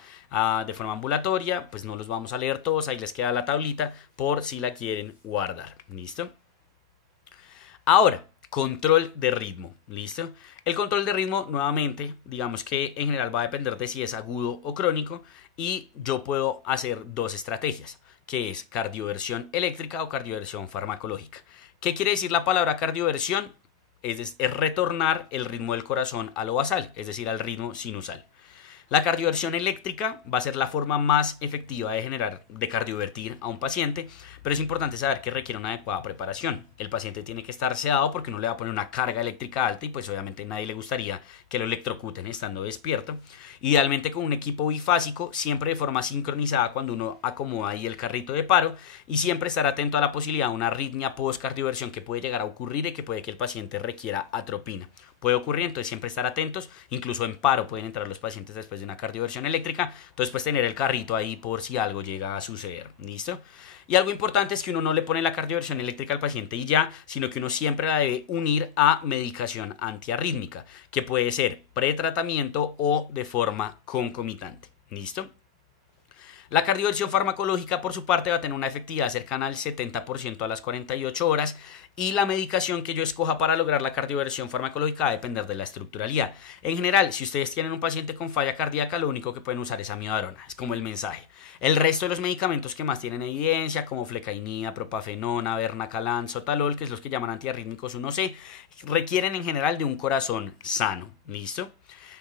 de forma ambulatoria. Pues no los vamos a leer todos, ahí les queda la tablita por si la quieren guardar. ¿Listo? Ahora, control de ritmo. ¿Listo? El control de ritmo, nuevamente, digamos que en general va a depender de si es agudo o crónico, y yo puedo hacer dos estrategias, que es cardioversión eléctrica o cardioversión farmacológica. ¿Qué quiere decir la palabra cardioversión? Es retornar el ritmo del corazón a lo basal, es decir, al ritmo sinusal. La cardioversión eléctrica va a ser la forma más efectiva de cardiovertir a un paciente, pero es importante saber que requiere una adecuada preparación. El paciente tiene que estar sedado porque uno le va a poner una carga eléctrica alta, y pues obviamente a nadie le gustaría que lo electrocuten estando despierto. Idealmente con un equipo bifásico, siempre de forma sincronizada cuando uno acomoda ahí el carrito de paro, y siempre estar atento a la posibilidad de una arritmia post-cardioversión que puede llegar a ocurrir y que puede que el paciente requiera atropina. Puede ocurrir, entonces siempre estar atentos, incluso en paro pueden entrar los pacientes después de una cardioversión eléctrica, entonces pues tener el carrito ahí por si algo llega a suceder. ¿Listo? Y algo importante es que uno no le pone la cardioversión eléctrica al paciente y ya, sino que uno siempre la debe unir a medicación antiarrítmica, que puede ser pretratamiento o de forma concomitante. ¿Listo? La cardioversión farmacológica, por su parte, va a tener una efectividad cercana al 70% a las 48 horas, y la medicación que yo escoja para lograr la cardioversión farmacológica va a depender de la estructuralidad. En general, si ustedes tienen un paciente con falla cardíaca, lo único que pueden usar es amiodarona, es como el mensaje. El resto de los medicamentos que más tienen evidencia, como flecainida, propafenona, vernacalan, sotalol, que es los que llaman antiarrítmicos 1C, requieren en general de un corazón sano. ¿Listo?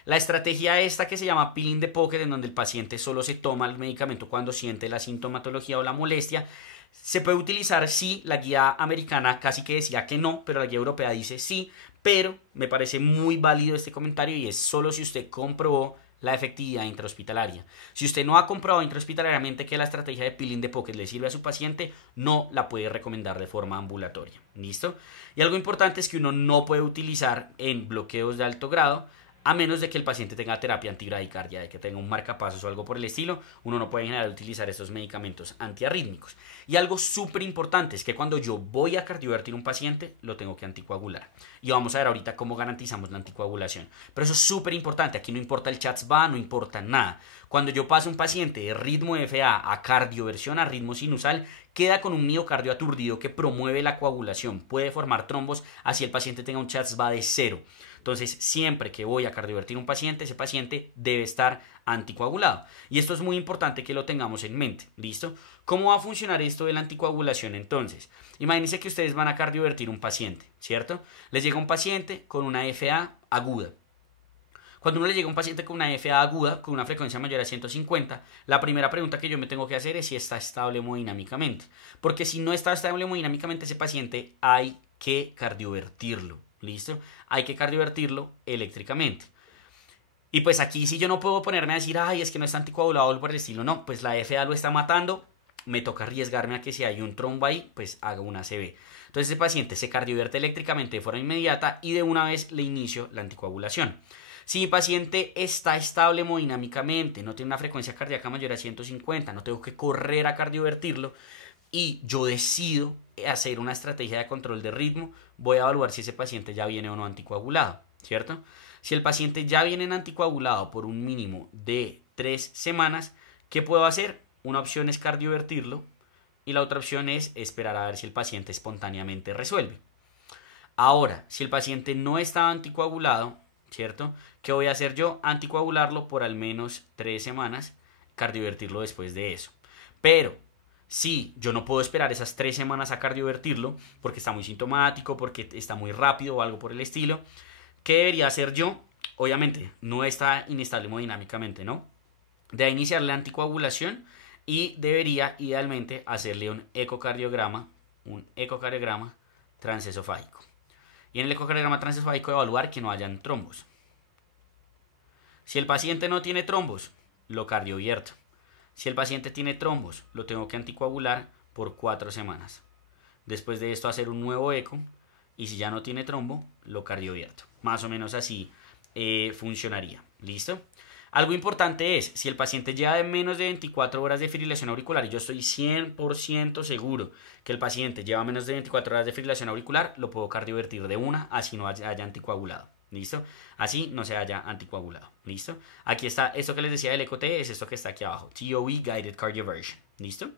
La estrategia esta que se llama pill in the pocket, en donde el paciente solo se toma el medicamento cuando siente la sintomatología o la molestia, se puede utilizar, sí. La guía americana casi que decía que no, pero la guía europea dice sí, pero me parece muy válido este comentario y es solo si usted comprobó la efectividad intrahospitalaria. Si usted no ha comprobado intrahospitalariamente que la estrategia de pill in the pocket le sirve a su paciente, no la puede recomendar de forma ambulatoria. ¿Listo? Y algo importante es que uno no puede utilizar en bloqueos de alto grado, a menos de que el paciente tenga terapia antibradicardia, de que tenga un marcapasos o algo por el estilo. Uno no puede en general utilizar estos medicamentos antiarrítmicos. Y algo súper importante es que cuando yo voy a cardiovertir un paciente, lo tengo que anticoagular. Y vamos a ver ahorita cómo garantizamos la anticoagulación. Pero eso es súper importante. Aquí no importa el CHADS-VA, no importa nada. Cuando yo paso un paciente de ritmo FA a cardioversión, a ritmo sinusal, queda con un miocardio aturdido que promueve la coagulación. Puede formar trombos así el paciente tenga un CHADS-VA de 0. Entonces, siempre que voy a cardiovertir un paciente, ese paciente debe estar anticoagulado. Y esto es muy importante que lo tengamos en mente. ¿Listo? ¿Cómo va a funcionar esto de la anticoagulación entonces? Imagínense que ustedes van a cardiovertir un paciente, ¿cierto? Les llega un paciente con una FA aguda. Cuando uno le llega a un paciente con una FA aguda, con una frecuencia mayor a 150, la primera pregunta que yo me tengo que hacer es si está estable hemodinámicamente. Porque si no está estable hemodinámicamente, ese paciente hay que cardiovertirlo. ¿Listo? Hay que cardiovertirlo eléctricamente. Y pues aquí si yo no puedo ponerme a decir, ay, es que no está anticoagulado o por el estilo, no, pues la FA lo está matando, me toca arriesgarme a que si hay un trombo ahí, pues haga una ACV. Entonces ese paciente se cardiovierte eléctricamente de forma inmediata y de una vez le inicio la anticoagulación. Si mi paciente está estable hemodinámicamente, no tiene una frecuencia cardíaca mayor a 150, no tengo que correr a cardiovertirlo y yo decido hacer una estrategia de control de ritmo, voy a evaluar si ese paciente ya viene o no anticoagulado, ¿cierto? Si el paciente ya viene en anticoagulado por un mínimo de 3 semanas, ¿qué puedo hacer? Una opción es cardiovertirlo y la otra opción es esperar a ver si el paciente espontáneamente resuelve. Ahora, si el paciente no está anticoagulado, ¿cierto? ¿Qué voy a hacer yo? Anticoagularlo por al menos 3 semanas, cardiovertirlo después de eso. Pero si yo no puedo esperar esas 3 semanas a cardiovertirlo porque está muy sintomático, porque está muy rápido o algo por el estilo, ¿qué debería hacer yo? Obviamente no está inestable hemodinámicamente, ¿no? De iniciar la anticoagulación y debería idealmente hacerle un ecocardiograma transesofágico. Y en el ecocardiograma transesofágico evaluar que no hayan trombos. Si el paciente no tiene trombos, lo cardiovierto. Si el paciente tiene trombos, lo tengo que anticoagular por 4 semanas. Después de esto hacer un nuevo eco y si ya no tiene trombo, lo cardiovierto. Más o menos así funcionaría. ¿Listo? Algo importante es, si el paciente lleva de menos de 24 horas de fibrilación auricular y yo estoy 100% seguro que el paciente lleva menos de 24 horas de fibrilación auricular, lo puedo cardiovertir de una, así no haya anticoagulado. ¿Listo? Así no se haya anticoagulado. ¿Listo? Aquí está, esto que les decía del ECO-T es esto que está aquí abajo. TOE Guided Cardioversion. ¿Listo?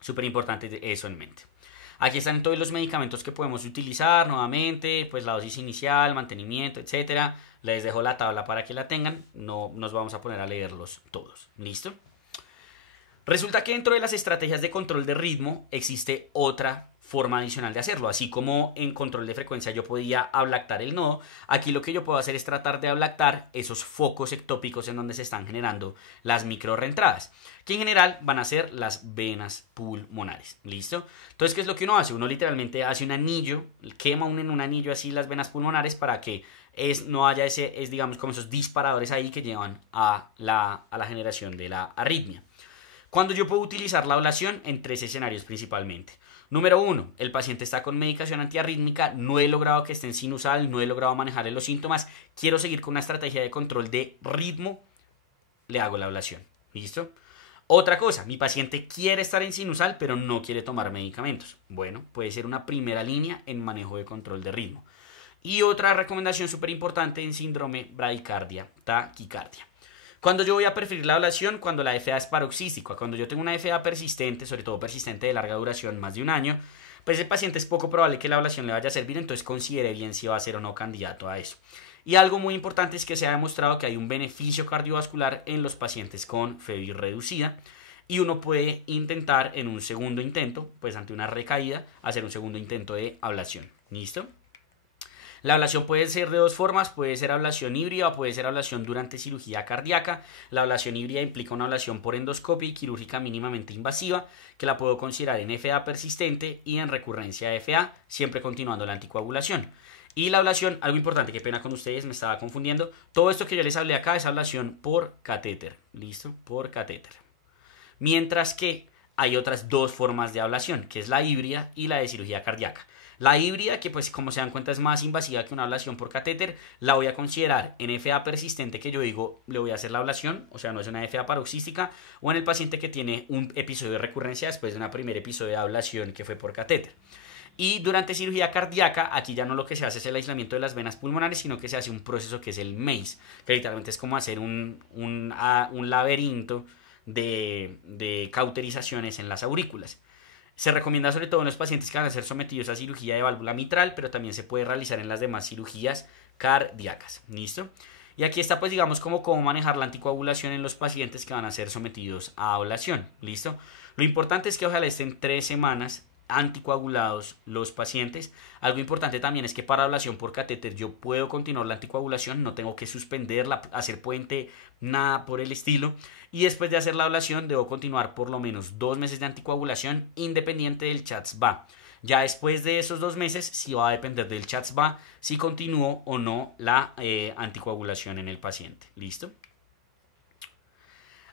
Súper importante eso en mente. Aquí están todos los medicamentos que podemos utilizar nuevamente, pues la dosis inicial, mantenimiento, etcétera. Les dejo la tabla para que la tengan, no nos vamos a poner a leerlos todos. ¿Listo? Resulta que dentro de las estrategias de control de ritmo existe otra forma adicional de hacerlo. Así como en control de frecuencia yo podía ablactar el nodo, aquí lo que yo puedo hacer es tratar de ablactar esos focos ectópicos en donde se están generando las microrreentradas, que en general van a ser las venas pulmonares. ¿Listo? Entonces, ¿qué es lo que uno hace? Uno literalmente hace un anillo, quema en un anillo así las venas pulmonares para que no haya digamos como esos disparadores ahí que llevan a la generación de la arritmia. Cuando yo puedo utilizar la ablación en 3 escenarios principalmente. Número 1, el paciente está con medicación antiarrítmica, no he logrado que esté en sinusal, no he logrado manejarle los síntomas, quiero seguir con una estrategia de control de ritmo, le hago la ablación. ¿Listo? Otra cosa, mi paciente quiere estar en sinusal pero no quiere tomar medicamentos. Bueno, puede ser una primera línea en manejo de control de ritmo. Y otra recomendación súper importante en síndrome bradicardia, taquicardia. Cuando yo voy a preferir la ablación, cuando la FA es paroxística, cuando yo tengo una FA persistente, sobre todo persistente de larga duración, más de un año, pues el paciente es poco probable que la ablación le vaya a servir, entonces considere bien si va a ser o no candidato a eso. Y algo muy importante es que se ha demostrado que hay un beneficio cardiovascular en los pacientes con FEBI reducida y uno puede intentar en un segundo intento, pues ante una recaída, hacer un segundo intento de ablación. ¿Listo? La ablación puede ser de dos formas, puede ser ablación híbrida o puede ser ablación durante cirugía cardíaca. La ablación híbrida implica una ablación por endoscopia y quirúrgica mínimamente invasiva, que la puedo considerar en FA persistente y en recurrencia de FA, siempre continuando la anticoagulación. Y la ablación, algo importante, qué pena con ustedes, me estaba confundiendo. Todo esto que yo les hablé acá es ablación por catéter, ¿listo? Por catéter. Mientras que hay otras dos formas de ablación, que es la híbrida y la de cirugía cardíaca. La híbrida, que pues como se dan cuenta es más invasiva que una ablación por catéter, la voy a considerar en FA persistente, que yo digo le voy a hacer la ablación, o sea no es una FA paroxística, o en el paciente que tiene un episodio de recurrencia después de un primer episodio de ablación que fue por catéter. Y durante cirugía cardíaca, aquí ya no lo que se hace es el aislamiento de las venas pulmonares, sino que se hace un proceso que es el MACE, que literalmente es como hacer un laberinto de cauterizaciones en las aurículas. Se recomienda sobre todo en los pacientes que van a ser sometidos a cirugía de válvula mitral, pero también se puede realizar en las demás cirugías cardíacas. ¿Listo? Y aquí está pues digamos como cómo manejar la anticoagulación en los pacientes que van a ser sometidos a ablación. ¿Listo? Lo importante es que ojalá estén 3 semanas anticoagulados los pacientes. Algo importante también es que para ablación por catéter yo puedo continuar la anticoagulación, no tengo que suspenderla, hacer puente, nada por el estilo. Y después de hacer la ablación debo continuar por lo menos 2 meses de anticoagulación independiente del CHADS-VA. Ya después de esos 2 meses sí va a depender del CHADS-VA si continúo o no la anticoagulación en el paciente. ¿Listo?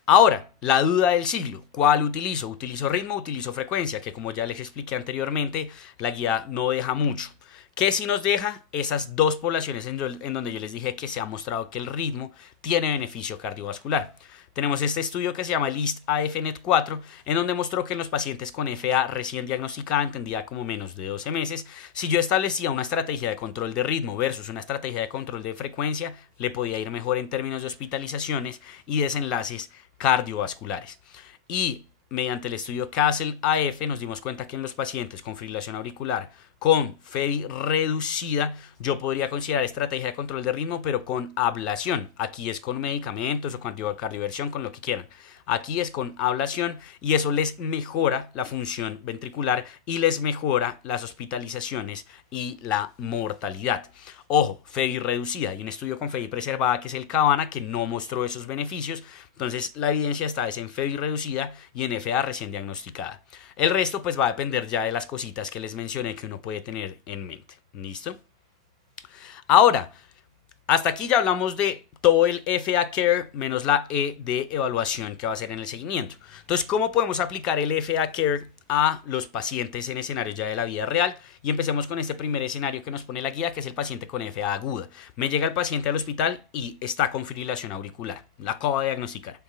Ahora, la duda del siglo, ¿cuál utilizo? ¿Utilizo ritmo o utilizo frecuencia? Que como ya les expliqué anteriormente, la guía no deja mucho. ¿Qué sí nos deja? Esas dos poblaciones en donde yo les dije que se ha mostrado que el ritmo tiene beneficio cardiovascular. Tenemos este estudio que se llama LIST-AFNet4, en donde mostró que en los pacientes con FA recién diagnosticada, entendida como menos de 12 meses, si yo establecía una estrategia de control de ritmo versus una estrategia de control de frecuencia, le podía ir mejor en términos de hospitalizaciones y desenlaces cardiovasculares. Y mediante el estudio CASTLE-AF nos dimos cuenta que en los pacientes con fibrilación auricular con FEBI reducida yo podría considerar estrategia de control de ritmo pero con ablación. Aquí es con medicamentos o con cardioversión, con lo que quieran. Aquí es con ablación y eso les mejora la función ventricular y les mejora las hospitalizaciones y la mortalidad. Ojo, FEBI reducida y un estudio con FEBI preservada que es el CABANA que no mostró esos beneficios. Entonces la evidencia está en FEBI reducida y en FA recién diagnosticada. El resto pues va a depender ya de las cositas que les mencioné que uno puede tener en mente. ¿Listo? Ahora, hasta aquí ya hablamos de todo el FA Care menos la E de evaluación que va a ser en el seguimiento. Entonces, ¿cómo podemos aplicar el FA Care a los pacientes en escenarios ya de la vida real? Y empecemos con este primer escenario que nos pone la guía, que es el paciente con FA aguda. Me llega el paciente al hospital y está con fibrilación auricular. La acabo de diagnosticar.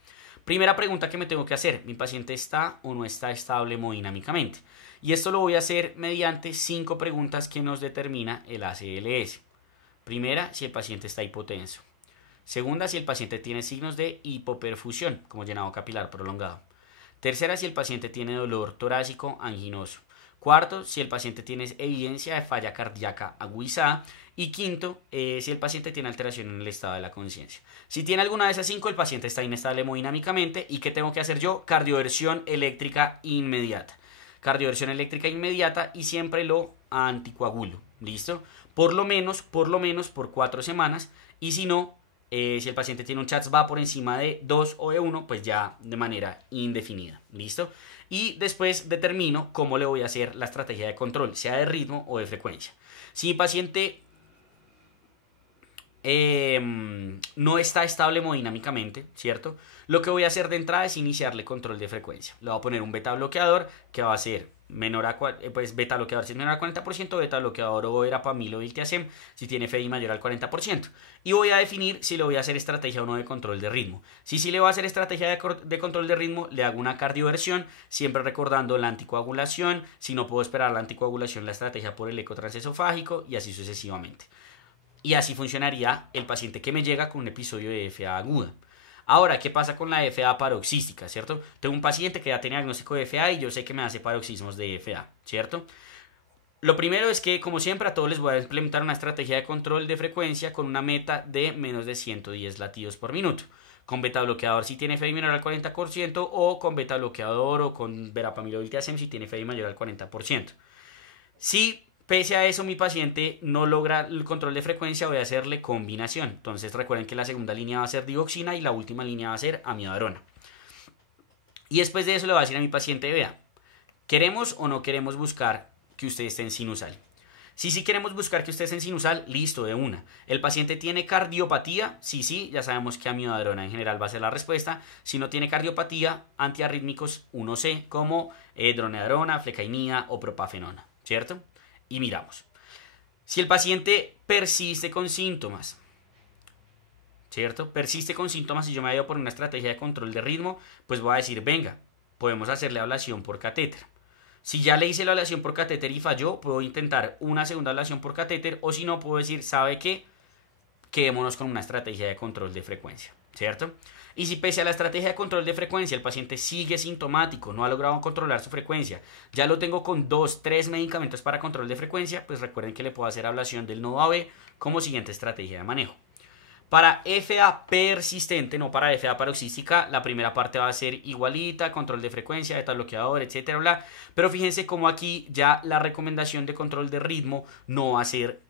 Primera pregunta que me tengo que hacer, ¿mi paciente está o no está estable hemodinámicamente? Y esto lo voy a hacer mediante 5 preguntas que nos determina el ACLS. Primera, si el paciente está hipotenso. Segunda, si el paciente tiene signos de hipoperfusión, como llenado capilar prolongado. Tercera, si el paciente tiene dolor torácico anginoso. Cuarto, si el paciente tiene evidencia de falla cardíaca agudizada. Y quinto, si el paciente tiene alteración en el estado de la conciencia. Si tiene alguna de esas 5, el paciente está inestable hemodinámicamente. ¿Y qué tengo que hacer yo? Cardioversión eléctrica inmediata. Cardioversión eléctrica inmediata y siempre lo anticoagulo. ¿Listo? Por lo menos por 4 semanas. Y si no, si el paciente tiene un CHADS-VA por encima de 2 o de 1, pues ya de manera indefinida. ¿Listo? Y después determino cómo le voy a hacer la estrategia de control, sea de ritmo o de frecuencia. Si mi paciente no está estable hemodinámicamente, ¿cierto? Lo que voy a hacer de entrada es iniciarle control de frecuencia. Le voy a poner un beta bloqueador que va a ser menor a beta bloqueador si es menor al 40%, beta bloqueador o verapamil o diltiazem si tiene FEI mayor al 40%. Y voy a definir si le voy a hacer estrategia o no de control de ritmo. Si le voy a hacer estrategia de control de ritmo, le hago una cardioversión, siempre recordando la anticoagulación. Si no puedo esperar la anticoagulación, la estrategia por el eco transesofágico y así sucesivamente. Y así funcionaría el paciente que me llega con un episodio de FA aguda. Ahora, ¿qué pasa con la FA paroxística, cierto? Tengo un paciente que ya tiene diagnóstico de FA y yo sé que me hace paroxismos de FA, ¿cierto? Lo primero es que, como siempre, a todos les voy a implementar una estrategia de control de frecuencia con una meta de menos de 110 latidos por minuto. Con beta bloqueador si tiene FEI menor al 40% o con beta bloqueador o con verapamil o diltiazem si tiene FEI mayor al 40%. Si Pese a eso, mi paciente no logra el control de frecuencia, voy a hacerle combinación. Entonces recuerden que la segunda línea va a ser digoxina y la última línea va a ser amiodarona. Y después de eso le voy a decir a mi paciente, vea, ¿queremos o no queremos buscar que usted esté en sinusal? Si queremos buscar que usted esté en sinusal, listo, de una. ¿El paciente tiene cardiopatía? Sí, ya sabemos que amiodarona en general va a ser la respuesta. Si no tiene cardiopatía, antiarrítmicos 1C como dronedarona, flecainida o propafenona, ¿cierto? Y miramos. Si el paciente persiste con síntomas, ¿cierto? Persiste con síntomas y yo me voy a por una estrategia de control de ritmo, pues voy a decir, venga, podemos hacerle ablación por catéter. Si ya le hice la ablación por catéter y falló, puedo intentar una segunda ablación por catéter o si no, puedo decir, ¿sabe qué? Quedémonos con una estrategia de control de frecuencia, ¿cierto? Y si pese a la estrategia de control de frecuencia el paciente sigue sintomático, no ha logrado controlar su frecuencia, ya lo tengo con 2, 3 medicamentos para control de frecuencia, pues recuerden que le puedo hacer ablación del nodo AB como siguiente estrategia de manejo. Para FA persistente, no para FA paroxística, la primera parte va a ser igualita, control de frecuencia, beta bloqueador, etcétera, bla. Pero fíjense cómo aquí ya la recomendación de control de ritmo no va a ser,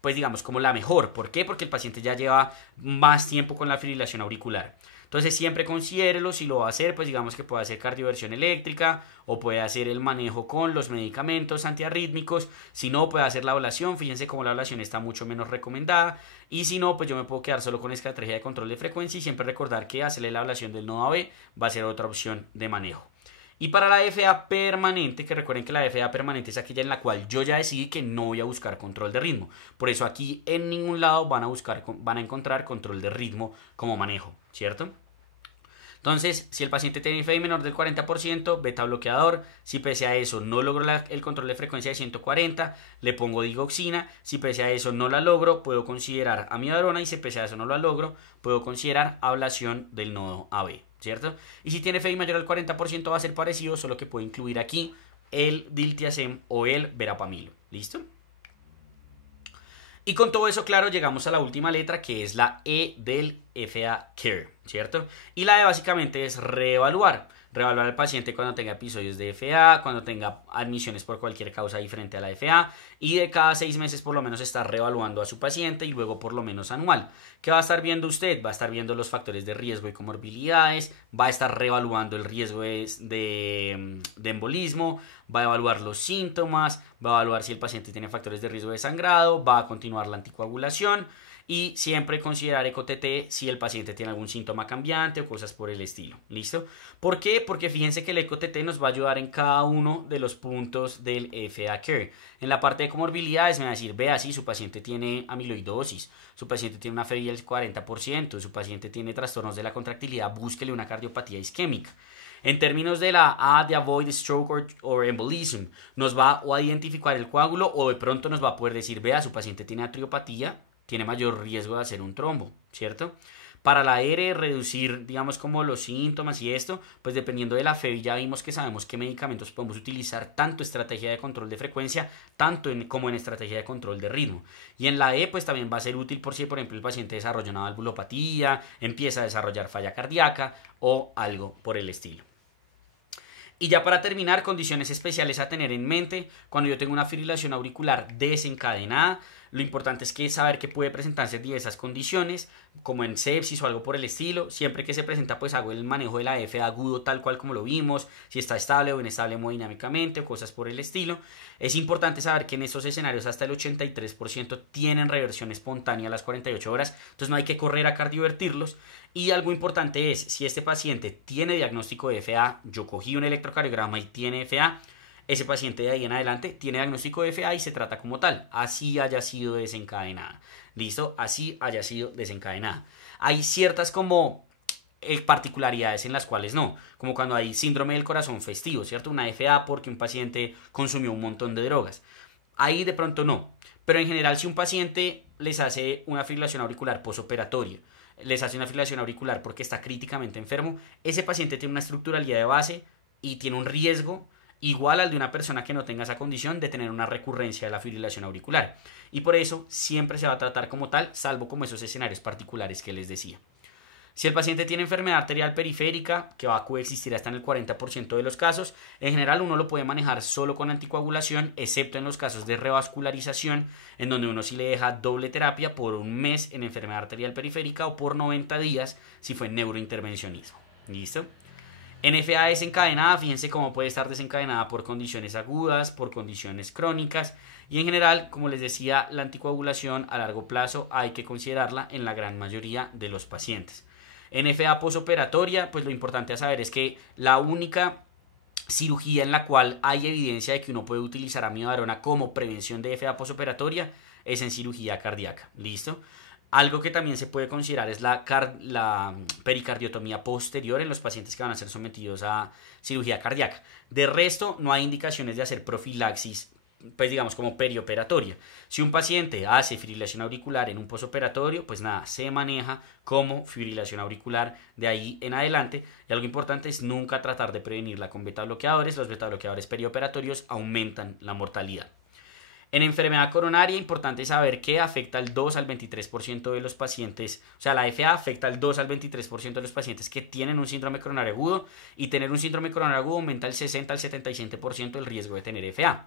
pues digamos, como la mejor. ¿Por qué? Porque el paciente ya lleva más tiempo con la fibrilación auricular. Entonces siempre considérelo, si lo va a hacer, pues digamos que puede hacer cardioversión eléctrica o puede hacer el manejo con los medicamentos antiarrítmicos. Si no, puede hacer la ablación, fíjense cómo la ablación está mucho menos recomendada. Y si no, pues yo me puedo quedar solo con estrategia de control de frecuencia y siempre recordar que hacerle la ablación del nodo AB va a ser otra opción de manejo. Y para la FA permanente, que recuerden que la FA permanente es aquella en la cual yo ya decidí que no voy a buscar control de ritmo. Por eso aquí en ningún lado van a encontrar control de ritmo como manejo, ¿cierto? Entonces, si el paciente tiene FI menor del 40%, beta bloqueador. Si pese a eso no logro el control de frecuencia de 140, le pongo digoxina. Si pese a eso no la logro, puedo considerar amiodarona. Y si pese a eso no la logro, puedo considerar ablación del nodo AB, ¿cierto? Y si tiene FI mayor al 40% va a ser parecido, solo que puedo incluir aquí el diltiazem o el verapamilo. ¿Listo? Y con todo eso claro llegamos a la última letra que es la E del FA Care, ¿cierto? Y la E básicamente es reevaluar. Reevaluar al paciente cuando tenga episodios de FA, cuando tenga admisiones por cualquier causa diferente a la FA y de cada 6 meses por lo menos estar reevaluando a su paciente y luego por lo menos anual. ¿Qué va a estar viendo usted? Va a estar viendo los factores de riesgo y comorbilidades, va a estar reevaluando el riesgo de embolismo, va a evaluar los síntomas, va a evaluar si el paciente tiene factores de riesgo de sangrado, va a continuar la anticoagulación y siempre considerar ECO-TT si el paciente tiene algún síntoma cambiante o cosas por el estilo. ¿Listo? ¿Por qué? Porque fíjense que el ECO-TT nos va a ayudar en cada uno de los puntos del FA Care. En la parte de comorbilidades me va a decir, vea, si su paciente tiene amiloidosis, su paciente tiene una FEBI del 40%, su paciente tiene trastornos de la contractilidad, búsquele una cardiopatía isquémica. En términos de la A de avoid stroke or embolism, nos va a identificar el coágulo o de pronto nos va a poder decir, vea, su paciente tiene atriopatía, tiene mayor riesgo de hacer un trombo, ¿cierto? Para la R, reducir, digamos, como los síntomas y esto, pues dependiendo de la FEBI ya vimos que sabemos qué medicamentos podemos utilizar, tanto estrategia de control de frecuencia, como en estrategia de control de ritmo. Y en la E, pues también va a ser útil por si, por ejemplo, el paciente desarrolla una valvulopatía, empieza a desarrollar falla cardíaca o algo por el estilo. Y ya para terminar, condiciones especiales a tener en mente cuando yo tengo una fibrilación auricular desencadenada. Lo importante es que saber que puede presentarse diversas condiciones, como en sepsis o algo por el estilo. Siempre que se presenta, pues hago el manejo de la FA agudo tal cual como lo vimos, si está estable o inestable hemodinámicamente o cosas por el estilo. Es importante saber que en estos escenarios hasta el 83% tienen reversión espontánea a las 48 horas, entonces no hay que correr a cardiovertirlos. Y algo importante es, si este paciente tiene diagnóstico de FA, yo cogí un electrocardiograma y tiene FA, ese paciente de ahí en adelante tiene diagnóstico de FA y se trata como tal, así haya sido desencadenada. ¿Listo? Así haya sido desencadenada. Hay ciertas como particularidades en las cuales no, como cuando hay síndrome del corazón festivo, ¿cierto? Una FA porque un paciente consumió un montón de drogas. Ahí de pronto no, pero en general si un paciente les hace una fibrilación auricular posoperatoria, les hace una fibrilación auricular porque está críticamente enfermo, ese paciente tiene una estructuralidad de base y tiene un riesgo igual al de una persona que no tenga esa condición de tener una recurrencia de la fibrilación auricular. Y por eso siempre se va a tratar como tal, salvo como esos escenarios particulares que les decía. Si el paciente tiene enfermedad arterial periférica, que va a coexistir hasta en el 40% de los casos, en general uno lo puede manejar solo con anticoagulación, excepto en los casos de revascularización, en donde uno sí le deja doble terapia por un mes en enfermedad arterial periférica o por 90 días si fue neurointervencionismo. ¿Listo? NFA desencadenada, fíjense cómo puede estar desencadenada por condiciones agudas, por condiciones crónicas y en general, como les decía, la anticoagulación a largo plazo hay que considerarla en la gran mayoría de los pacientes. NFA posoperatoria, pues lo importante a saber es que la única cirugía en la cual hay evidencia de que uno puede utilizar amiodarona como prevención de FA posoperatoria es en cirugía cardíaca. ¿Listo? Algo que también se puede considerar es la pericardiotomía posterior en los pacientes que van a ser sometidos a cirugía cardíaca. De resto, no hay indicaciones de hacer profilaxis, pues digamos como perioperatoria. Si un paciente hace fibrilación auricular en un posoperatorio, pues nada, se maneja como fibrilación auricular de ahí en adelante. Y algo importante es nunca tratar de prevenirla con betabloqueadores. Los betabloqueadores perioperatorios aumentan la mortalidad. En enfermedad coronaria, importante saber que afecta al 2 al 23% de los pacientes, o sea, la FA afecta al 2 al 23% de los pacientes que tienen un síndrome coronario agudo, y tener un síndrome coronario agudo aumenta el 60 al 77% el riesgo de tener FA.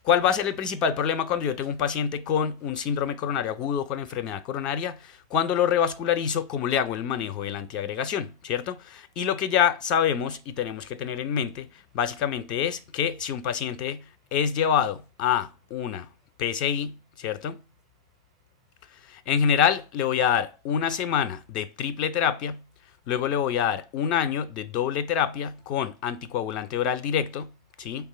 ¿Cuál va a ser el principal problema cuando yo tengo un paciente con un síndrome coronario agudo, con enfermedad coronaria? Cuando lo revascularizo, ¿cómo le hago el manejo de la antiagregación? ¿Cierto? Y lo que ya sabemos y tenemos que tener en mente, básicamente es que si un paciente es llevado a una PCI, ¿cierto? En general le voy a dar una semana de triple terapia, luego le voy a dar un año de doble terapia con anticoagulante oral directo, ¿sí?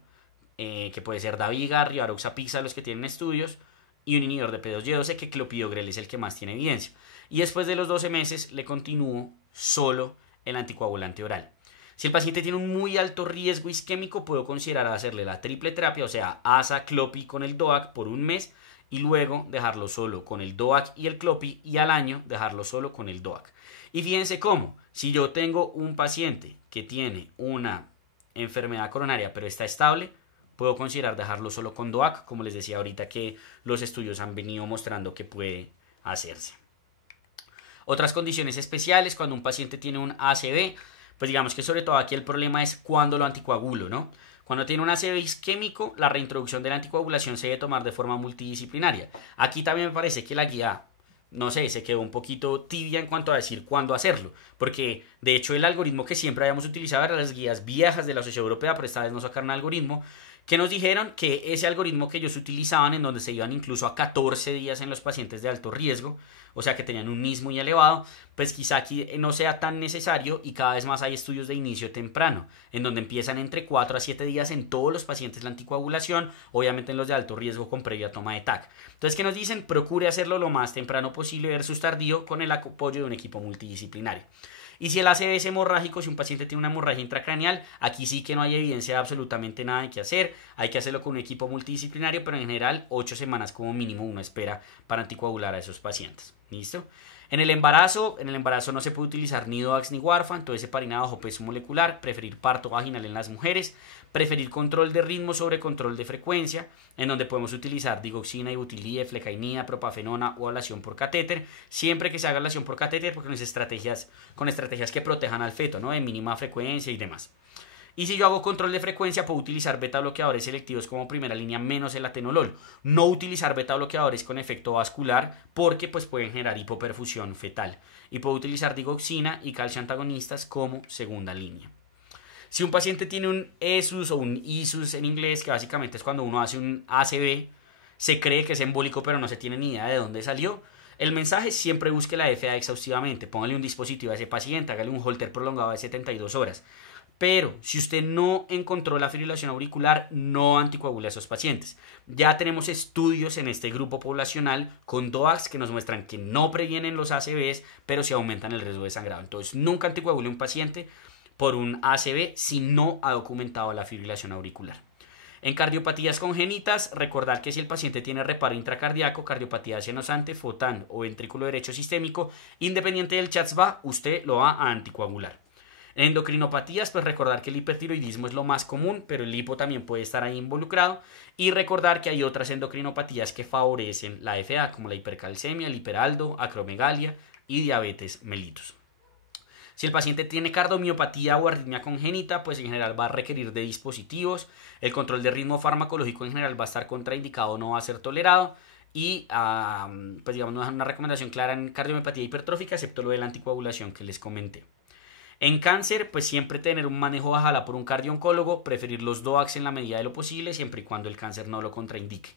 Que puede ser Daviga, Rivaroxapixa, los que tienen estudios, y un inhibidor de P2Y12, que clopidogrel es el que más tiene evidencia. Y después de los 12 meses le continúo solo el anticoagulante oral. Si el paciente tiene un muy alto riesgo isquémico, puedo considerar hacerle la triple terapia, o sea, ASA, Clopi con el DOAC por un mes y luego dejarlo solo con el DOAC y el Clopi y al año dejarlo solo con el DOAC. Y fíjense cómo, si yo tengo un paciente que tiene una enfermedad coronaria pero está estable, puedo considerar dejarlo solo con DOAC, como les decía ahorita que los estudios han venido mostrando que puede hacerse. Otras condiciones especiales, cuando un paciente tiene un ACV, pues digamos que sobre todo aquí el problema es cuando lo anticoagulo, ¿no? Cuando tiene un ACV isquémico, la reintroducción de la anticoagulación se debe tomar de forma multidisciplinaria. Aquí también me parece que la guía, no sé, se quedó un poquito tibia en cuanto a decir cuándo hacerlo, porque de hecho el algoritmo que siempre habíamos utilizado era las guías viejas de la Sociedad Europea, pero esta vez nos sacaron un algoritmo que nos dijeron que ese algoritmo que ellos utilizaban, en donde se iban incluso a 14 días en los pacientes de alto riesgo, o sea que tenían un NIS muy elevado, pues quizá aquí no sea tan necesario y cada vez más hay estudios de inicio temprano, en donde empiezan entre 4 a 7 días en todos los pacientes la anticoagulación, obviamente en los de alto riesgo con previa toma de TAC. Entonces, ¿qué nos dicen? Procure hacerlo lo más temprano posible versus tardío con el apoyo de un equipo multidisciplinario. Y si el ACV es hemorrágico, si un paciente tiene una hemorragia intracraneal, aquí sí que no hay evidencia de absolutamente nada que hacer. Hay que hacerlo con un equipo multidisciplinario, pero en general 8 semanas como mínimo uno espera para anticoagular a esos pacientes. ¿Listo? En el embarazo no se puede utilizar ni DOAX ni Warfarin, entonces heparina bajo peso molecular, preferir parto vaginal en las mujeres, preferir control de ritmo sobre control de frecuencia, en donde podemos utilizar digoxina, ibutilía, flecainida, propafenona o ablación por catéter, siempre que se haga ablación por catéter, porque con estrategias que protejan al feto, ¿no? De mínima frecuencia y demás. Y si yo hago control de frecuencia, puedo utilizar beta bloqueadores selectivos como primera línea menos el atenolol. No utilizar beta bloqueadores con efecto vascular porque pues pueden generar hipoperfusión fetal. Y puedo utilizar digoxina y calcio antagonistas como segunda línea. Si un paciente tiene un ESUS o un ISUS en inglés, que básicamente es cuando uno hace un ACV, se cree que es embólico pero no se tiene ni idea de dónde salió. El mensaje: siempre busque la FA exhaustivamente. Póngale un dispositivo a ese paciente, hágale un holter prolongado de 72 horas. Pero si usted no encontró la fibrilación auricular, no anticoagule a esos pacientes. Ya tenemos estudios en este grupo poblacional con DOACs que nos muestran que no previenen los ACVs, pero sí aumentan el riesgo de sangrado. Entonces, nunca anticoagule a un paciente por un ACV si no ha documentado la fibrilación auricular. En cardiopatías congénitas, recordar que si el paciente tiene reparo intracardíaco, cardiopatía senosante, FOTAN o ventrículo derecho sistémico, independiente del CHA2-SVA, usted lo va a anticoagular. En endocrinopatías, pues recordar que el hipertiroidismo es lo más común, pero el hipo también puede estar ahí involucrado. Y recordar que hay otras endocrinopatías que favorecen la FA, como la hipercalcemia, el hiperaldo, acromegalia y diabetes mellitus. Si el paciente tiene cardiomiopatia o arritmia congénita, pues en general va a requerir de dispositivos. El control de ritmo farmacológico en general va a estar contraindicado, no va a ser tolerado. Y pues digamos, no es una recomendación clara en cardiomiopatía hipertrófica, excepto lo de la anticoagulación que les comenté. En cáncer, pues siempre tener un manejo ojalá por un cardiooncólogo, preferir los DOACs en la medida de lo posible, siempre y cuando el cáncer no lo contraindique.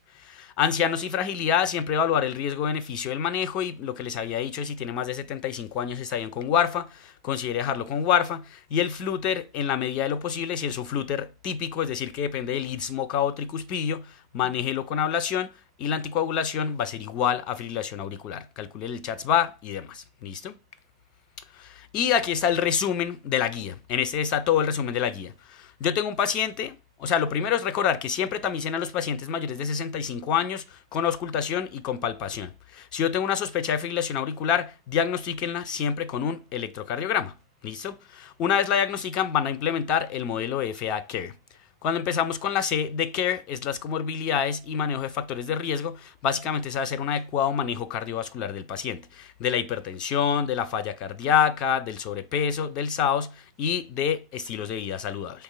Ancianos y fragilidad, siempre evaluar el riesgo-beneficio del manejo y lo que les había dicho es si tiene más de 75 años está bien con warfa, considere dejarlo con warfa. Y el flúter en la medida de lo posible, si es un flúter típico, es decir que depende del istmo caotricuspidio, manéjelo con ablación y la anticoagulación va a ser igual a fibrilación auricular. Calcule el CHADS-VA y demás. ¿Listo? Y aquí está el resumen de la guía. En este está todo el resumen de la guía. Yo tengo un paciente, o sea, lo primero es recordar que siempre tamicen a los pacientes mayores de 65 años con auscultación y con palpación. Si yo tengo una sospecha de fibrilación auricular, diagnostíquenla siempre con un electrocardiograma. ¿Listo? Una vez la diagnostican, van a implementar el modelo FA Care. Cuando empezamos con la C de CARE, es las comorbilidades y manejo de factores de riesgo. Básicamente es hacer un adecuado manejo cardiovascular del paciente, de la hipertensión, de la falla cardíaca, del sobrepeso, del SAOS y de estilos de vida saludable.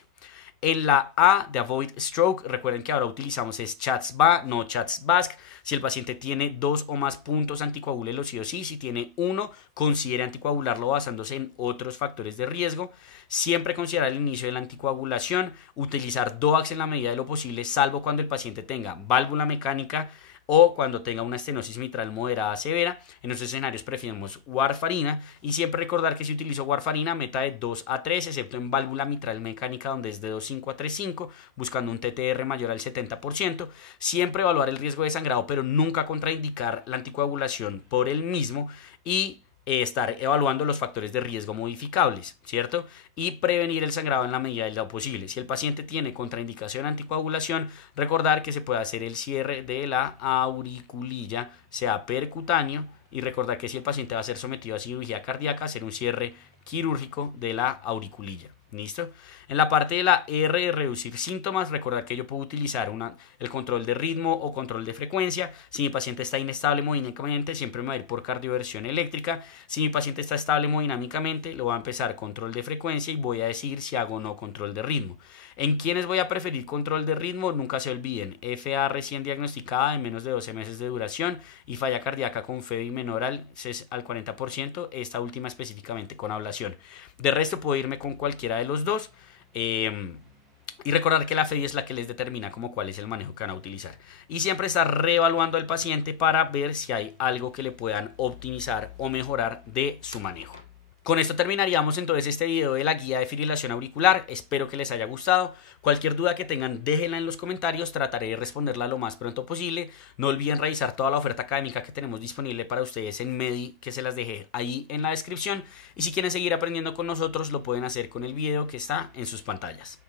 En la A de Avoid Stroke, recuerden que ahora utilizamos es CHADS-VA, no CHADS-VASc. Si el paciente tiene 2 o más puntos, anticoagúlelo sí o sí. Si tiene 1, considere anticoagularlo basándose en otros factores de riesgo. Siempre considerar el inicio de la anticoagulación, utilizar DOACs en la medida de lo posible, salvo cuando el paciente tenga válvula mecánica o cuando tenga una estenosis mitral moderada severa. En estos escenarios preferimos warfarina y siempre recordar que si utilizo warfarina meta de 2 a 3, excepto en válvula mitral mecánica donde es de 2,5 a 3,5, buscando un TTR mayor al 70%. Siempre evaluar el riesgo de sangrado, pero nunca contraindicar la anticoagulación por el mismo y estar evaluando los factores de riesgo modificables, ¿cierto? Y prevenir el sangrado en la medida de lo posible. Si el paciente tiene contraindicación anticoagulación, recordar que se puede hacer el cierre de la auriculilla, sea percutáneo, y recordar que si el paciente va a ser sometido a cirugía cardíaca, hacer un cierre quirúrgico de la auriculilla. ¿Listo? En la parte de la R de reducir síntomas, recordar que yo puedo utilizar el control de ritmo o control de frecuencia. Si mi paciente está inestable hemodinámicamente, siempre me va a ir por cardioversión eléctrica. Si mi paciente está estable hemodinámicamente, lo voy a empezar control de frecuencia y voy a decir si hago o no control de ritmo. ¿En quiénes voy a preferir control de ritmo? Nunca se olviden, FA recién diagnosticada en menos de 12 meses de duración y falla cardíaca con FEBI menor al 40%, esta última específicamente con ablación. De resto puedo irme con cualquiera de los dos. Y recordar que la FEBI es la que les determina como cuál es el manejo que van a utilizar. Y siempre estar reevaluando al paciente para ver si hay algo que le puedan optimizar o mejorar de su manejo. Con esto terminaríamos entonces este video de la guía de fibrilación auricular. Espero que les haya gustado. Cualquier duda que tengan, déjenla en los comentarios. Trataré de responderla lo más pronto posible. No olviden revisar toda la oferta académica que tenemos disponible para ustedes en Medi, que se las dejé ahí en la descripción. Y si quieren seguir aprendiendo con nosotros, lo pueden hacer con el video que está en sus pantallas.